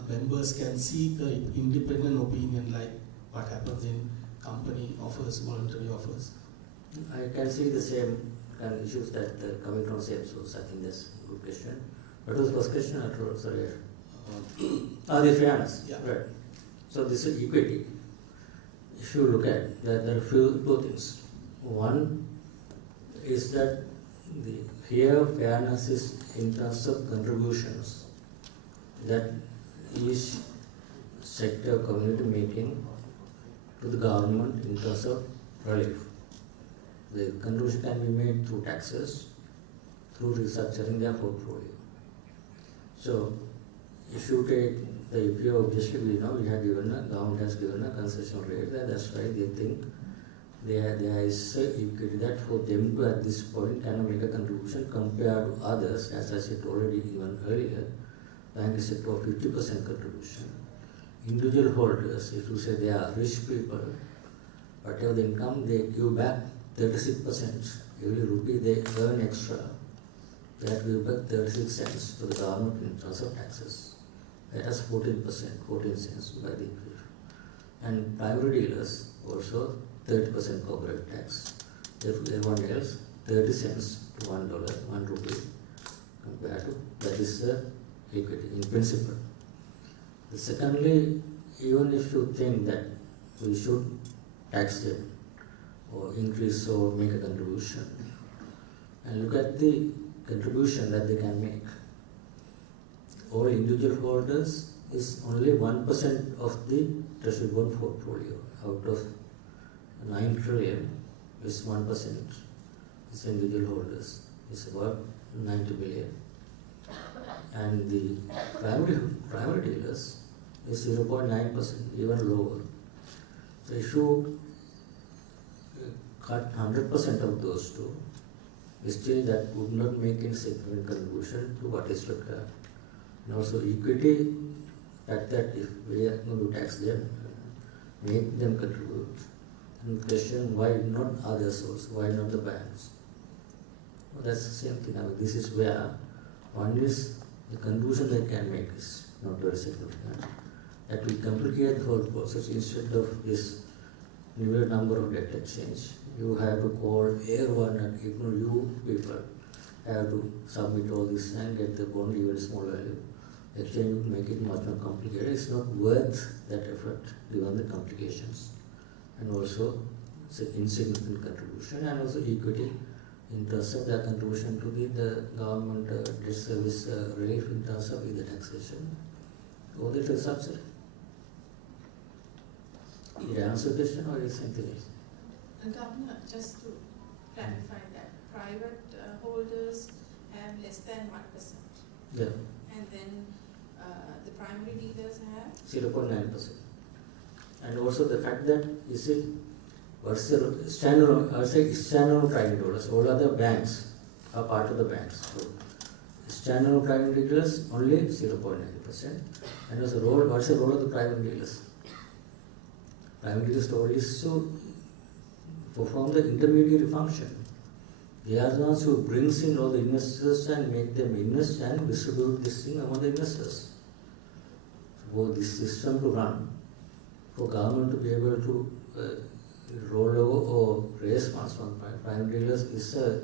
members can seek an independent opinion like what happens in company offers, voluntary offers? I can see the same kind of issues that coming from same source. I think that's a good question. What was the first question? Sorry. The fairness. Yeah. Right. So this is equity. If you look at that, there are two things. One is that here fairness is in terms of contributions that each sector community making to the government in terms of relief. The contribution can be made through taxes, through restructuring their portfolio. So if you take the EPO, obviously we know government has given a concession rate, and that's why they think there is equity that for them to at this point kind of make a contribution compared to others. As I said already even earlier, bank is set for 50% contribution. Individual holders, if you say they are rich people, whatever the income, they give back 36%. Every rupee they earn extra, they have to give back 36 cents to the government in terms of taxes. That has 14%, 14 cents by the increase. And primary dealers also 30% corporate tax. Everyone else 30 cents to $1, 1 rupee compared to that is the equity in principle. Secondly, even if you think that we should tax them or increase or make a contribution, and look at the contribution that they can make. All individual holders is only 1% of the treasury bond portfolio. Out of 9 trillion is 1% is individual holders. It's about 90 billion. And the primary dealers is 0.9%, even lower. So if you cut 100% of those two, still that would not make any significant contribution to what is required. And also equity, fact that if we are going to tax them, make them contribute. And question why not other sources, why not the banks? Well, that's the same thing. I mean, this is where one is the contribution they can make is not very significant. That will complicate the whole process. Instead of this newer number of debt exchange, you have to call everyone and ignore you people have to submit all this and get the bond even small value. Exchange would make it much more complicated. It's not worth that effort given the complications. And also it's an insignificant contribution, and also equity in terms of their contribution to the government debt service relief in terms of either taxation or the subsidy. Did I answer the question or is something else? And Governor, just to clarify that, private holders have less than 1%. Yeah. And then the primary dealers have? 0.9%. And also the fact that, you see, what's the standalone, I say standalone private holders, all other banks are part of the banks. So standalone private dealers only 0.9%. And also what's the role of the private dealers? Private dealers' role is to perform the intermediary function. They are the ones who brings in all the investors and make them invest and distribute this thing among the investors. For this system to run, for government to be able to roll over or raise funds from private dealers is a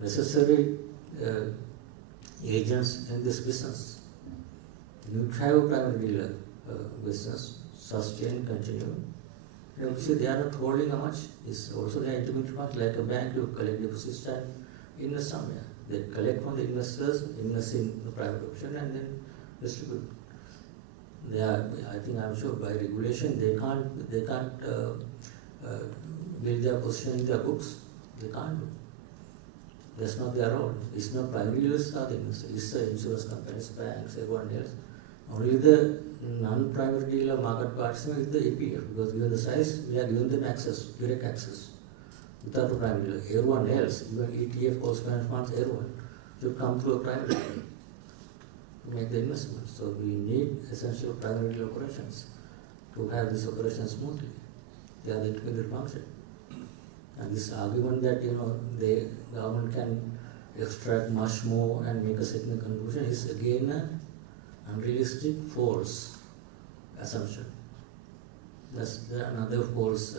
necessary agents in this business. You have a private dealer business, sustain, continue. And obviously they are not holding how much, it's also their intermediate funds, like a bank, you collect deposits and invest somewhere. They collect from the investors, invest in the private option and then distribute. They are, I think I'm sure by regulation they can't build their position in their books. They can't do. That's not their role. It's not primary dealers are the investors. It's the insurance companies, banks, everyone else. Only the non-private dealer market participant is the EPF, because given the size, we are given them access, direct access, without a primary dealer. Everyone else, even ETF, post-managed funds, everyone should come through a primary dealer to make the investment. So we need essential primary dealer operations to have this operation smoothly. They are the intermediate function. And this argument that the government can extract much more and make a significant contribution is again an unrealistic, false assumption. That's another false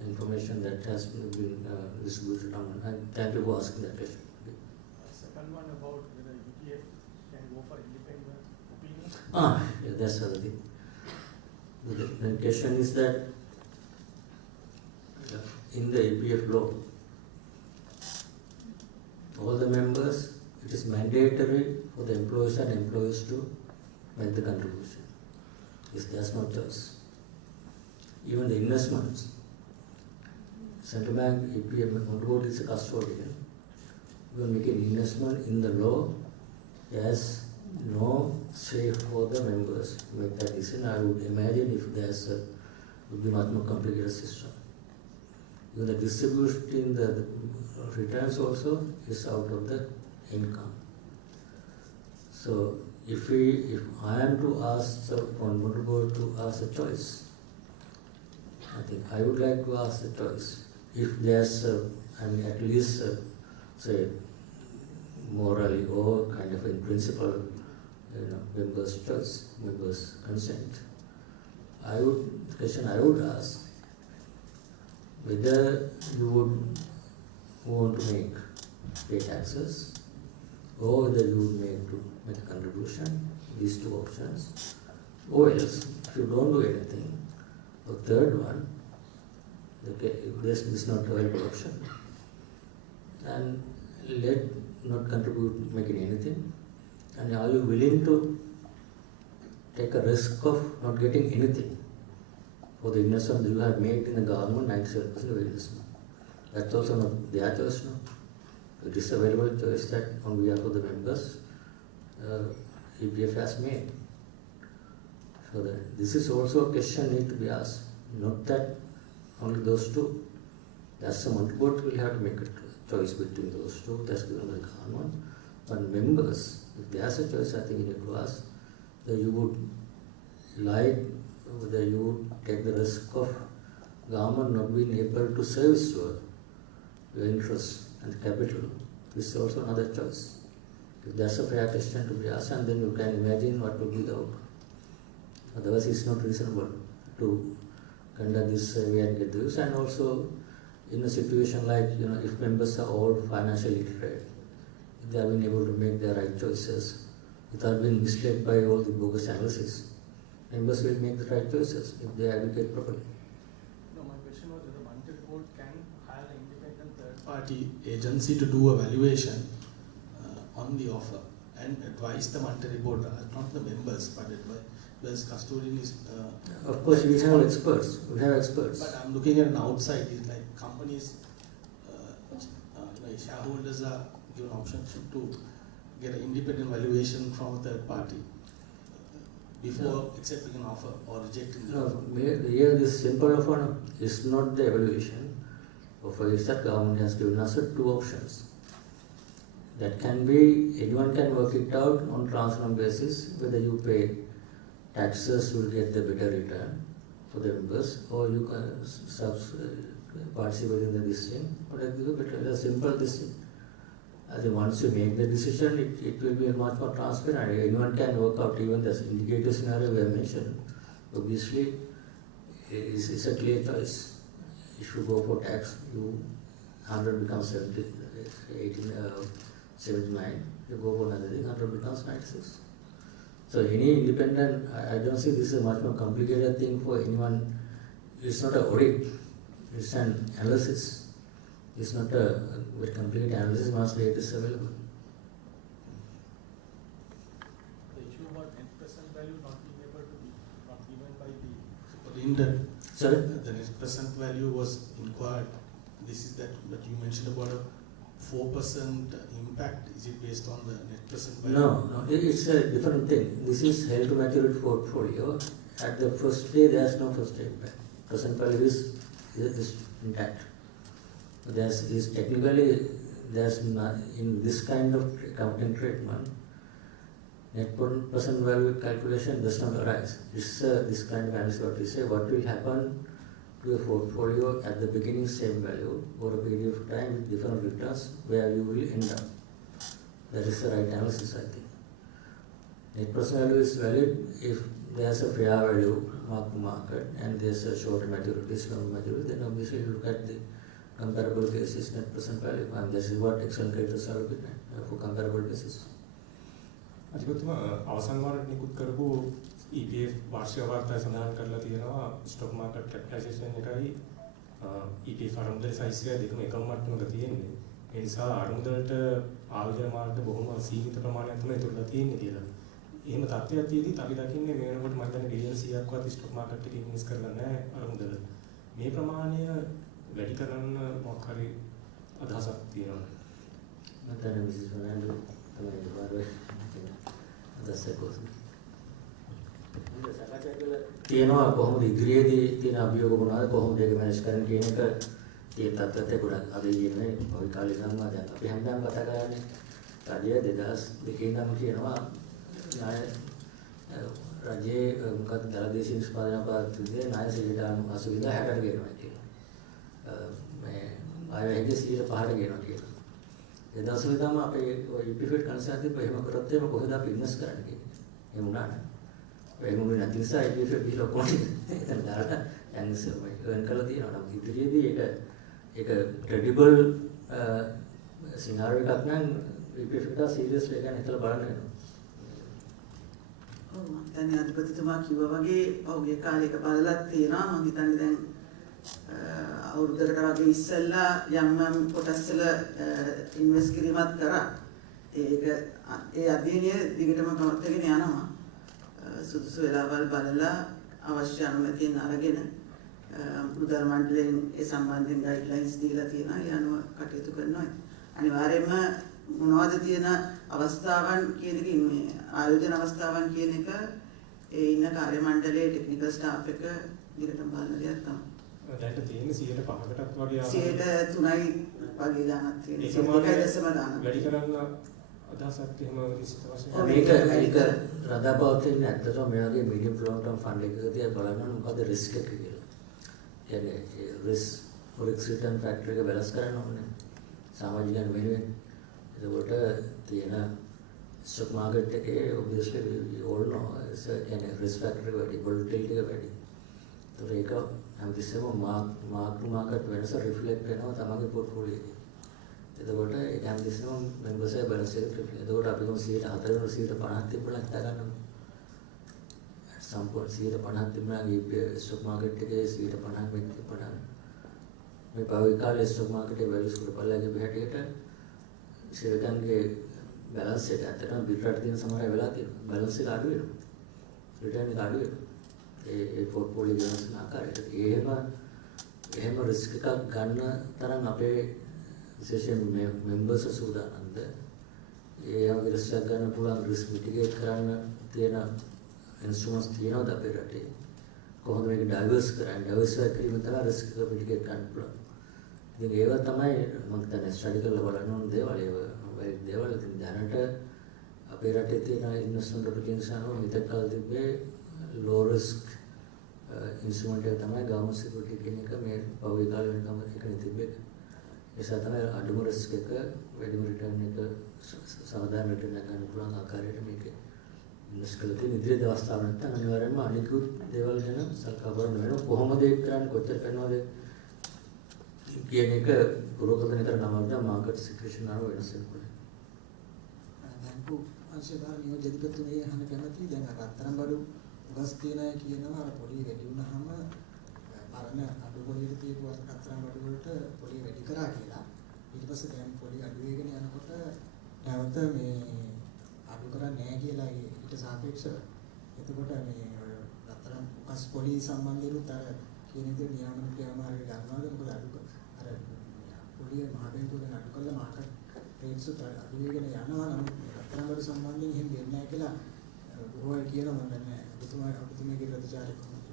information that has been distributed on. And thank you for asking that question. Second one about whether ETF can go for independent opinion. Yeah, that's the other thing. The question is that in the EPF law, all the members, it is mandatory for the employees and employees to make the contribution. There's no choice. Even the investments, Central Bank, EPF, board is a custodian. You make an investment in the law, there's no say for the members to make that decision. I would imagine if there's would be much more complicated system. Even the distribution, the returns also is out of the income. So if I am to ask the board to ask a choice, I think I would like to ask a choice. If there's at least say morally or kind of in principle, members' choice, members' consent. The question I would ask, whether you would want to pay taxes, or whether you would make a contribution, these two options, or else, if you don't do anything, the third one, this is not a available option, and let not contribute making anything, and are you willing to take a risk of not getting anything for the investment you have made in the government, 97% of investment? That's also not their choice, no? It is available choice that on behalf of the members, EPF has made. So this is also a question need to be asked. Not that only those two. That's the multi-board will have to make a choice between those two. That's given by the government. But members, if there's a choice, I think you need to ask that you would like, whether you would take the risk of government not being able to service your interests and capital. This is also another choice. If that's a fair question to be asked, and then you can imagine what would be the outcome. Otherwise, it's not reasonable to conduct this survey and get the views. And also, in a situation like, if members are all financially literate, if they have been able to make their right choices without being misled by all the bogus analysis, members will make the right choices if they advocate properly. No, my question was whether the monetary board can hire an independent third-party agency to do a valuation on the offer and advise the monetary board, not the members, but advise custodian is. Of course, we have experts. We have experts. But I'm looking at an outside. It's like companies, shareholders are given option to get an independent valuation from a third party before accepting an offer or rejecting the offer. Here this simple offer is not the evaluation. Offer is that government has given us two options. That can be, anyone can work it out on transparent basis, whether you pay taxes will get the better return for the members, or you can participate in this thing, but it will be better. It's a simple this thing. I think once you make the decision, it will be much more transparent. Anyone can work out, even this indicative scenario we have mentioned. Obviously, it's a clear choice. If you go for tax, 100 becomes 70, 79. You go for another thing, 100 becomes 96. So any independent, I don't see this is a much more complicated thing for anyone. It's not an audit, it's an analysis. It's not a very complicated analysis once data is available. The issue about 10% value not being able to be not given by the Sorry? The net present value was inquired. This is that you mentioned about a 4% impact. Is it based on the net present value? No, it's a different thing. This is held to maturity portfolio. At the first day, there's no first day impact. Present value is intact. Technically, there's not, in this kind of accounting treatment, net present value calculation does not arise. It's this kind of analysis what we say, what will happen to a portfolio at the beginning same value over a period of time with different returns where you will end up. That is the right analysis, I think. Net present value is valid if there's a fair value market and there's a short maturity, long maturity, then obviously you look at the comparable basis net present value, and this is what external creditors are looking at for comparable basis. අධිපතිතුමා අවසන් වාරයට නිකුත් කරපු EPF වාර්ෂික වාර්තාවේ සඳහන් කරලා තියෙනවා stock market capitalisation එකයි EPF අරමුදල size එක දෙකම එකම මට්ටමක තියෙන්නේ. ඒ නිසා අරමුදලට ආයෝජන මාර්ග බොහොම සීමිත ප්‍රමාණයක් තමයි ඉතුරුලා තියෙන්නේ කියලා. එහෙම තත්ත්වයක් තියෙද්දිත් අපි දකින්නේ මේ වෙනකොට මම හිතන්නේ බිලියන 100ක්වත් ස්ටොක් මාකට් එකේ ඉන්වෙස්ට් කරලා නැහැ අරමුදල. මේ ප්‍රමාණය වැඩි කරන්න මොකක් හරි අදහසක් තියෙනවා. මතන මිසිස් ෆර්නෑන්ඩෝ තමයි වරේ අදහසක් තියෙනවා කොහොමද ඉදිරියේදී තියෙන අභියෝග මොනවාද කොහොමද ඒක මැනේජ් කරන්න කියන එක ඒ තත්ත්වයට ගොඩක් අද ඉන්නේ ඔය කාලේ නම් දැන් අපි හැමදාම කතා කරන්නේ රජය 2002 නම් කියනවා ණය රජයේ මොකක්ද දලදේශීය නිෂ්පාදන පාර්ශ්වයේ ණය 80% ගෙනවා කියලා. මේ ආයෙත් 105ට ගෙනවා කියලා. ඒ දවස්වල තමයි අපේ UPFED කන්සල්ටන්ට් එහෙම කරත් එහෙම කොහෙද අපි ඉන්වෙස්ට් කරන්නේ කියන්නේ. එහෙම වුණා නේද? ඒ මොන්නේ නැති නිසා UPFED ගිහලා කොහොමද එතන දාලා යන්නේ එර්න් කරලා තියෙනවා. නම් ඉදිරියේදී ඒක ක්‍රෙඩිබල් සිනාරියෝ එකක් නම් UPFED එක සීරියස්ලි ගන්න හිතලා බලන්න වෙනවා. ඔව් මම දැන් අධිපතිතුමා කිව්වා වගේ පහුගිය කාලයක බලලත් තියෙනවා. මම හිතන්නේ දැන් අවුරුද්දකට වගේ ඉස්සෙල්ලා යම් කොටස් වල ඉන්වෙස්ට් කිරීමක් කරා. ඒ අධ්‍යයනය දිගටම පවත්වාගෙන යනවා. සුදුසු වෙලාවල් බලලා අවශ්‍ය අනුමැතියන් අරගෙන මුදල් මණ්ඩලයෙන් ඒ සම්බන්ධයෙන් ගයිඩ්ලයින්ස් දීලා තියෙනවා. ඒ අනුව කටයුතු කරනවා. අනිවාර්යයෙන්ම මොනවද තියෙන අවස්ථාවන් කියන එක මේ ආයෝජන අවස්ථාවන් කියන එක ඒ ඉන්න කාර්ය මණ්ඩලයේ ටෙක්නිකල් ස්ටාෆ් එක දිගටම බලන දෙයක් තමයි. දැන් තියෙන 105කටත් වගේ 3යි වගේ දානක් තියෙනවා. 2.0 දානක්. වැඩි කරන්න අදහසක් එහෙම නිශ්චිත වශයෙන් මේක රඳාපවතින ඇත්තටම මේ වගේ medium long term fund එකකදී බලන්න මොකද risk එක කියලා. කියන්නේ risk return factor එක balance කරන්න ඕනේ. සමාජිකයන් වෙනුවෙන්. ඒකට තියෙන stock market එකේ obviously we all know කියන්නේ risk factor එක වැඩි, volatility එක වැඩි. ඒක හැමතිස්සෙම mark to market වෙනස reflect වෙනවා තමගේ portfolio එකේ. එතකොට ඒක හැමතිස්සෙම members එක balance එක reflect. එතකොට අපි කොහොම 104 150 තිබුණා හිතා ගන්නවා. සම්පූර්ණ 150 තිබුණා මේ stock market එකේ 150 වෙච්ච පණ. මේ පෞද්ගලික කාලේ stock market එකේ values කොට බලලා හැටියට ශ්‍රී balance එක ඇත්තටම පිටරට තියෙන සමහර වෙලා තියෙනවා. balance එක අඩු වෙනවා. return එක අඩු වෙනවා. ඒ portfolio වෙනස් කරන ආකාරයට එහෙම risk එකක් ගන්න තරම් අපේ විශේෂයෙන් members සූදානම්ද ඒ වගේ risk එකක් ගන්න පුළුවන් risk mitigate කරන්න තියෙන instruments තියෙනවද අපේ රටේ කොහොමද මේක diversify කිරීම තමයි risk එක mitigate කරන්න පුළුවන්. ඉතින් ඒවා තමයි මම හිතන්නේ study කරලා බලන්න ඕන දේවල් දේවල් ඉතින් දැනට අපේ රටේ තියෙන investment opportunities අනුව මෙතෙක් කල තිබ්බේ low risk instrument එක තමයි government security කියන එක මේ පෞද්ගලික කාල වෙනකම් එකනේ තිබ්බේ. ඒ නිසා තමයි අඩුම risk එක වැඩිම return එක සාධාරණ return එක ගන්න පුළුවන් ආකාරයට මේක invest කරලා තියෙන ඉදිරි අවස්ථාව නැත්නම් අනිවාර්යයෙන්ම අනිකුත් දේවල් ගැන සලකා බලන්න වෙනවා. කොහොමද ඒක කරන්නේ කොච්චර කරනවද කියන එක පුරෝගතන විතර නමවද market situation අනුව වෙනස් වෙනවා. බැංකු අංශභාර නියෝජිතතුමේ අහන්න කැමති දැන් අතරම් බඩු උගස් තියන අය කියනවා අර පොඩි වැඩි වුණාම පරණ අඩු පොඩියට තියපු අතරම් බඩු වලට පොඩි වැඩි කරා කියලා. ඊට පස්සේ දැන් පොඩි අඩු වෙගෙන යනකොට නැවත මේ අඩු කරන්නේ නැහැ කියලා ඊට සාපේක්ෂව. එතකොට මේ අතරම් උගස් පොඩි සම්බන්ධීරුත් අර කියන විදිහට නියාමන ක්‍රියාමාර්ග ගන්නවාද මොකද අඩු අර පොඩි මහ බැංකුවෙන් අඩු කළා මාකට් රේට්ස් අඩු වෙගෙන යනවා නම් අතරම් බඩු සම්බන්ධයෙන් එහෙම වෙන්නේ නැහැ කියලා බොහෝ අය කියනවා මම දන්නේ ඔබතුමාගේ ප්‍රතිචාරය කොහොමද?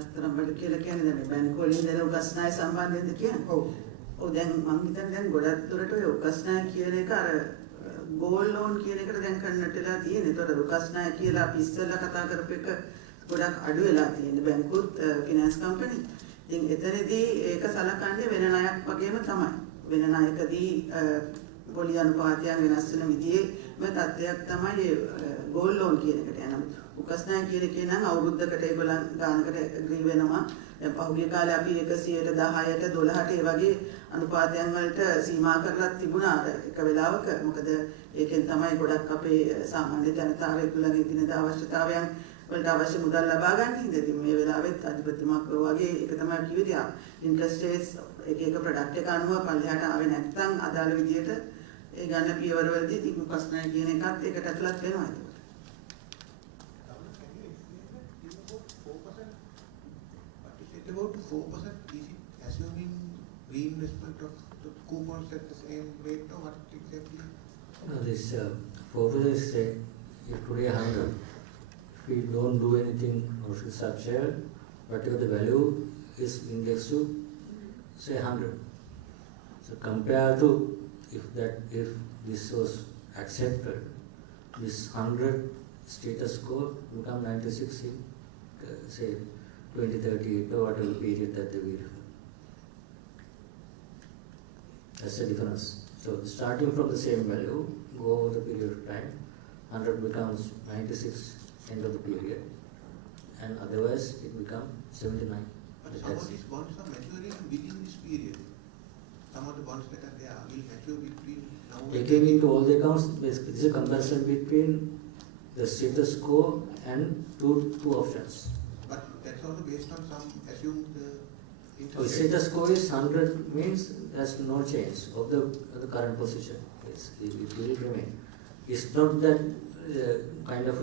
අතරම් බඩු කියලා කියන්නේ දැන් බැංකු වලින් දෙන උගස් ණය සම්බන්ධයෙන්ද කියන්නේ? ඔව්. ඔව් දැන් මම හිතන්නේ දැන් ගොඩක් දුරට ඔය උගස් ණය කියන එක අර gold loan කියන එකට දැන් කන්නට වෙලා තියෙන. ඒතකොට උගස් ණය කියලා අපි ඉස්සෙල්ලා කතා කරපු එක ගොඩක් අඩු වෙලා තියෙන බැංකුත් ෆිනෑන්ස් කම්පැනි. ඉතින් එතනදී ඒක සලකන්නේ වෙන ණයක් වගේම තමයි. වෙන ණයකදී පොලි අනුපාතයන් වෙනස් වෙන විදිහේම තත්ත්වයක් තමයි gold loan කියන එකට යනවා. උගස් ණය කියන එකේ නම් අවුරුද්දකට ඒගොල්ලන් ගානකට ඇග්‍රී වෙනවා. දැන් පහුගිය කාලේ අපි 110ට 10ට 12ට ඒ වගේ අනුපාතයන් වලට සීමා කරලා තිබුණා එක වෙලාවක. මොකද ඒකෙන් තමයි ගොඩක් අපේ සාමාන්‍ය ජනතාව ඒගොල්ලන්ගේ දිනදා අවශ්‍යතාවයන් වලට අවශ්‍ය මුදල් ලබා ගන්න හින්දා ඉතින් මේ වෙලාවෙත් අධිපතිතුමා වගේ ඒක තමයි කිව්වේ. ඉන්ට්‍රස්ට් රේට්ස් එක ප්‍රොඩක්ට් එක අනුව පල්ලෙහාට ආවේ නැත්නම් අදාළ විදියට ඒ ගන්න පියවරවලදී ඉතින් උගස් ණය කියන එකත් ඒකට ඇතුළත් වෙනවා. About 4%, is it assuming reinvestment of the coupons at the same rate or what exactly? No, this 4% is if today 100, if we don't do anything or structure, whatever the value is indexed to say 100. So compared to if this was accepted, this 100 status quo become 96 in say 2038 or whatever period that they will. That's the difference. So starting from the same value, go over the period of time, 100 becomes 96 end of the period, and otherwise it becomes 79. But some of these bonds are maturing within this period. Some of the bonds that are there will mature between now and taking into all the accounts, basically this is a comparison between the status quo and two options. But that's also based on some assumed So status quo is 100 means there's no change of the current position. Yes, it will remain. It's not that kind of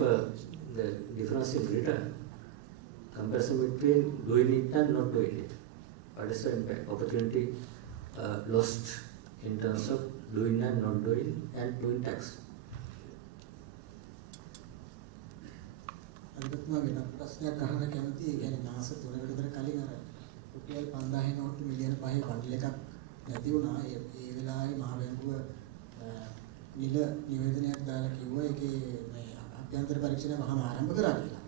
the difference in return. Comparison between doing it and not doing it. What is the impact? Opportunity lost in terms of doing and not doing, and doing tax. අනිත්ම වෙන ප්‍රශ්නයක් අහන්න කැමතියි. ඒ කියන්නේ මාස 3කට විතර කලින් අර රුපියල් 5000 නෝට්ටු මිලියන 5 බන්ඩල් එකක් නැති වුණා. ඒ වෙලාවේ මහ බැංකුව නිල නිවේදනයක් දාලා කිව්වා ඒකේ මේ අභ්‍යන්තර පරීක්ෂණ වහම ආරම්භ කරා කියලා.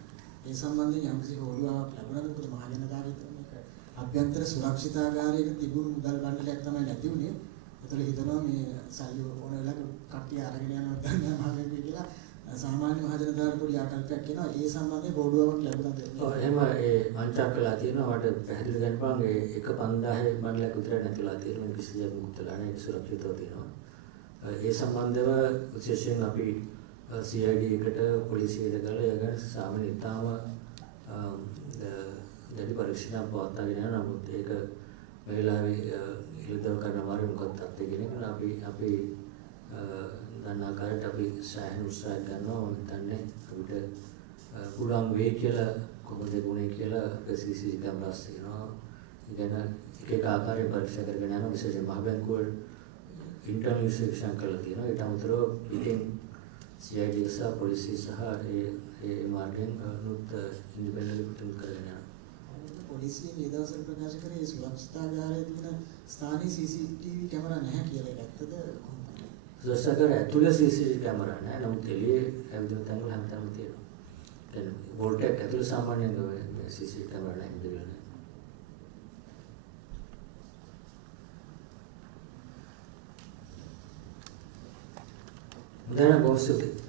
ඒ සම්බන්ධයෙන් යම්කිසි හොරුවාවක් ලැබුණාද? මොකද මහ ජනතාවට මේක අභ්‍යන්තර සුරක්ෂිතාගාරයක තිබුණු මුදල් බන්ඩලයක් තමයි නැති වුණේ. ඒතර හිතනවා මේ සල්ලි ඕන වෙලාවක කට්ටිය අරගෙන යනවා දැන් මහ බැංකුවේ කියලා සාමාන්‍ය මහ ජනතාවට පොඩි ආකල්පයක් එනවා. ඒ සම්බන්ධයෙන් හොරුවාවක් ලැබුණාද? ඔව් එහෙම ඒ මංචක් කළා තියෙනවා. මට පැහැදිලි කරන්න ඒ 5000 බන්ඩලයක් විතර නැතිලා තියෙනවා. කිසි දෙයක් මුක්තලා නැහැ. සුරක්ෂිතව තියෙනවා. ඒ සම්බන්ධව විශේෂයෙන් අපි CID එකට පොලිසියට ගාලා ඒ ගැන සාමාන්‍ය ඉතාම දැඩි පරීක්ෂණයක් පවත්වාගෙන යනවා. නමුත් ඒක මේ වෙලාවේ ඉලදව කරන මාරු මොකක්ද තත්ත්වය කියන එක අපි දන්න ආකාරයට අපි සෑහෙන උත්සාහ කරනවා. මම හිතන්නේ අපිට පුළුවන් වෙයි කියලා කොහොමද ගුණේ කියලා CCTV කැමරාස් තියෙනවා. ඒ ගැන එක ආකාරයෙන් පරීක්ෂා කරගෙන යනවා. විශේෂයෙන් මහ බැංකුවල internal inspection කරලා තියෙනවා. ඊට අමතරව පිටින් CID සහ පොලිසිය සහ ඒ මාර්ගෙන් නුත් ඉන්ඩිපෙන්ඩන්ට්ලි පිටින් කරගෙන යනවා. පොලිසිය මේ දවස්වල ප්‍රකාශ කරේ සුරක්ෂිතාගාරයේ තියෙන ස්ථානයේ CCTV කැමරා නැහැ කියලා. ඒක ඇත්තද? සුරක්ෂිතාගාරය ඇතුලේ CCTV කැමරා නැහැ. නමුත් එළියේ හැමදේම තැන්වල හැමතැනම තියෙනවා. දැන් වෝල්ට් එක ඇතුලේ සාමාන්‍යයෙන් මේ CCTV කැමරා නැහැ දෙවියන්. Derana, go sit.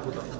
Puta.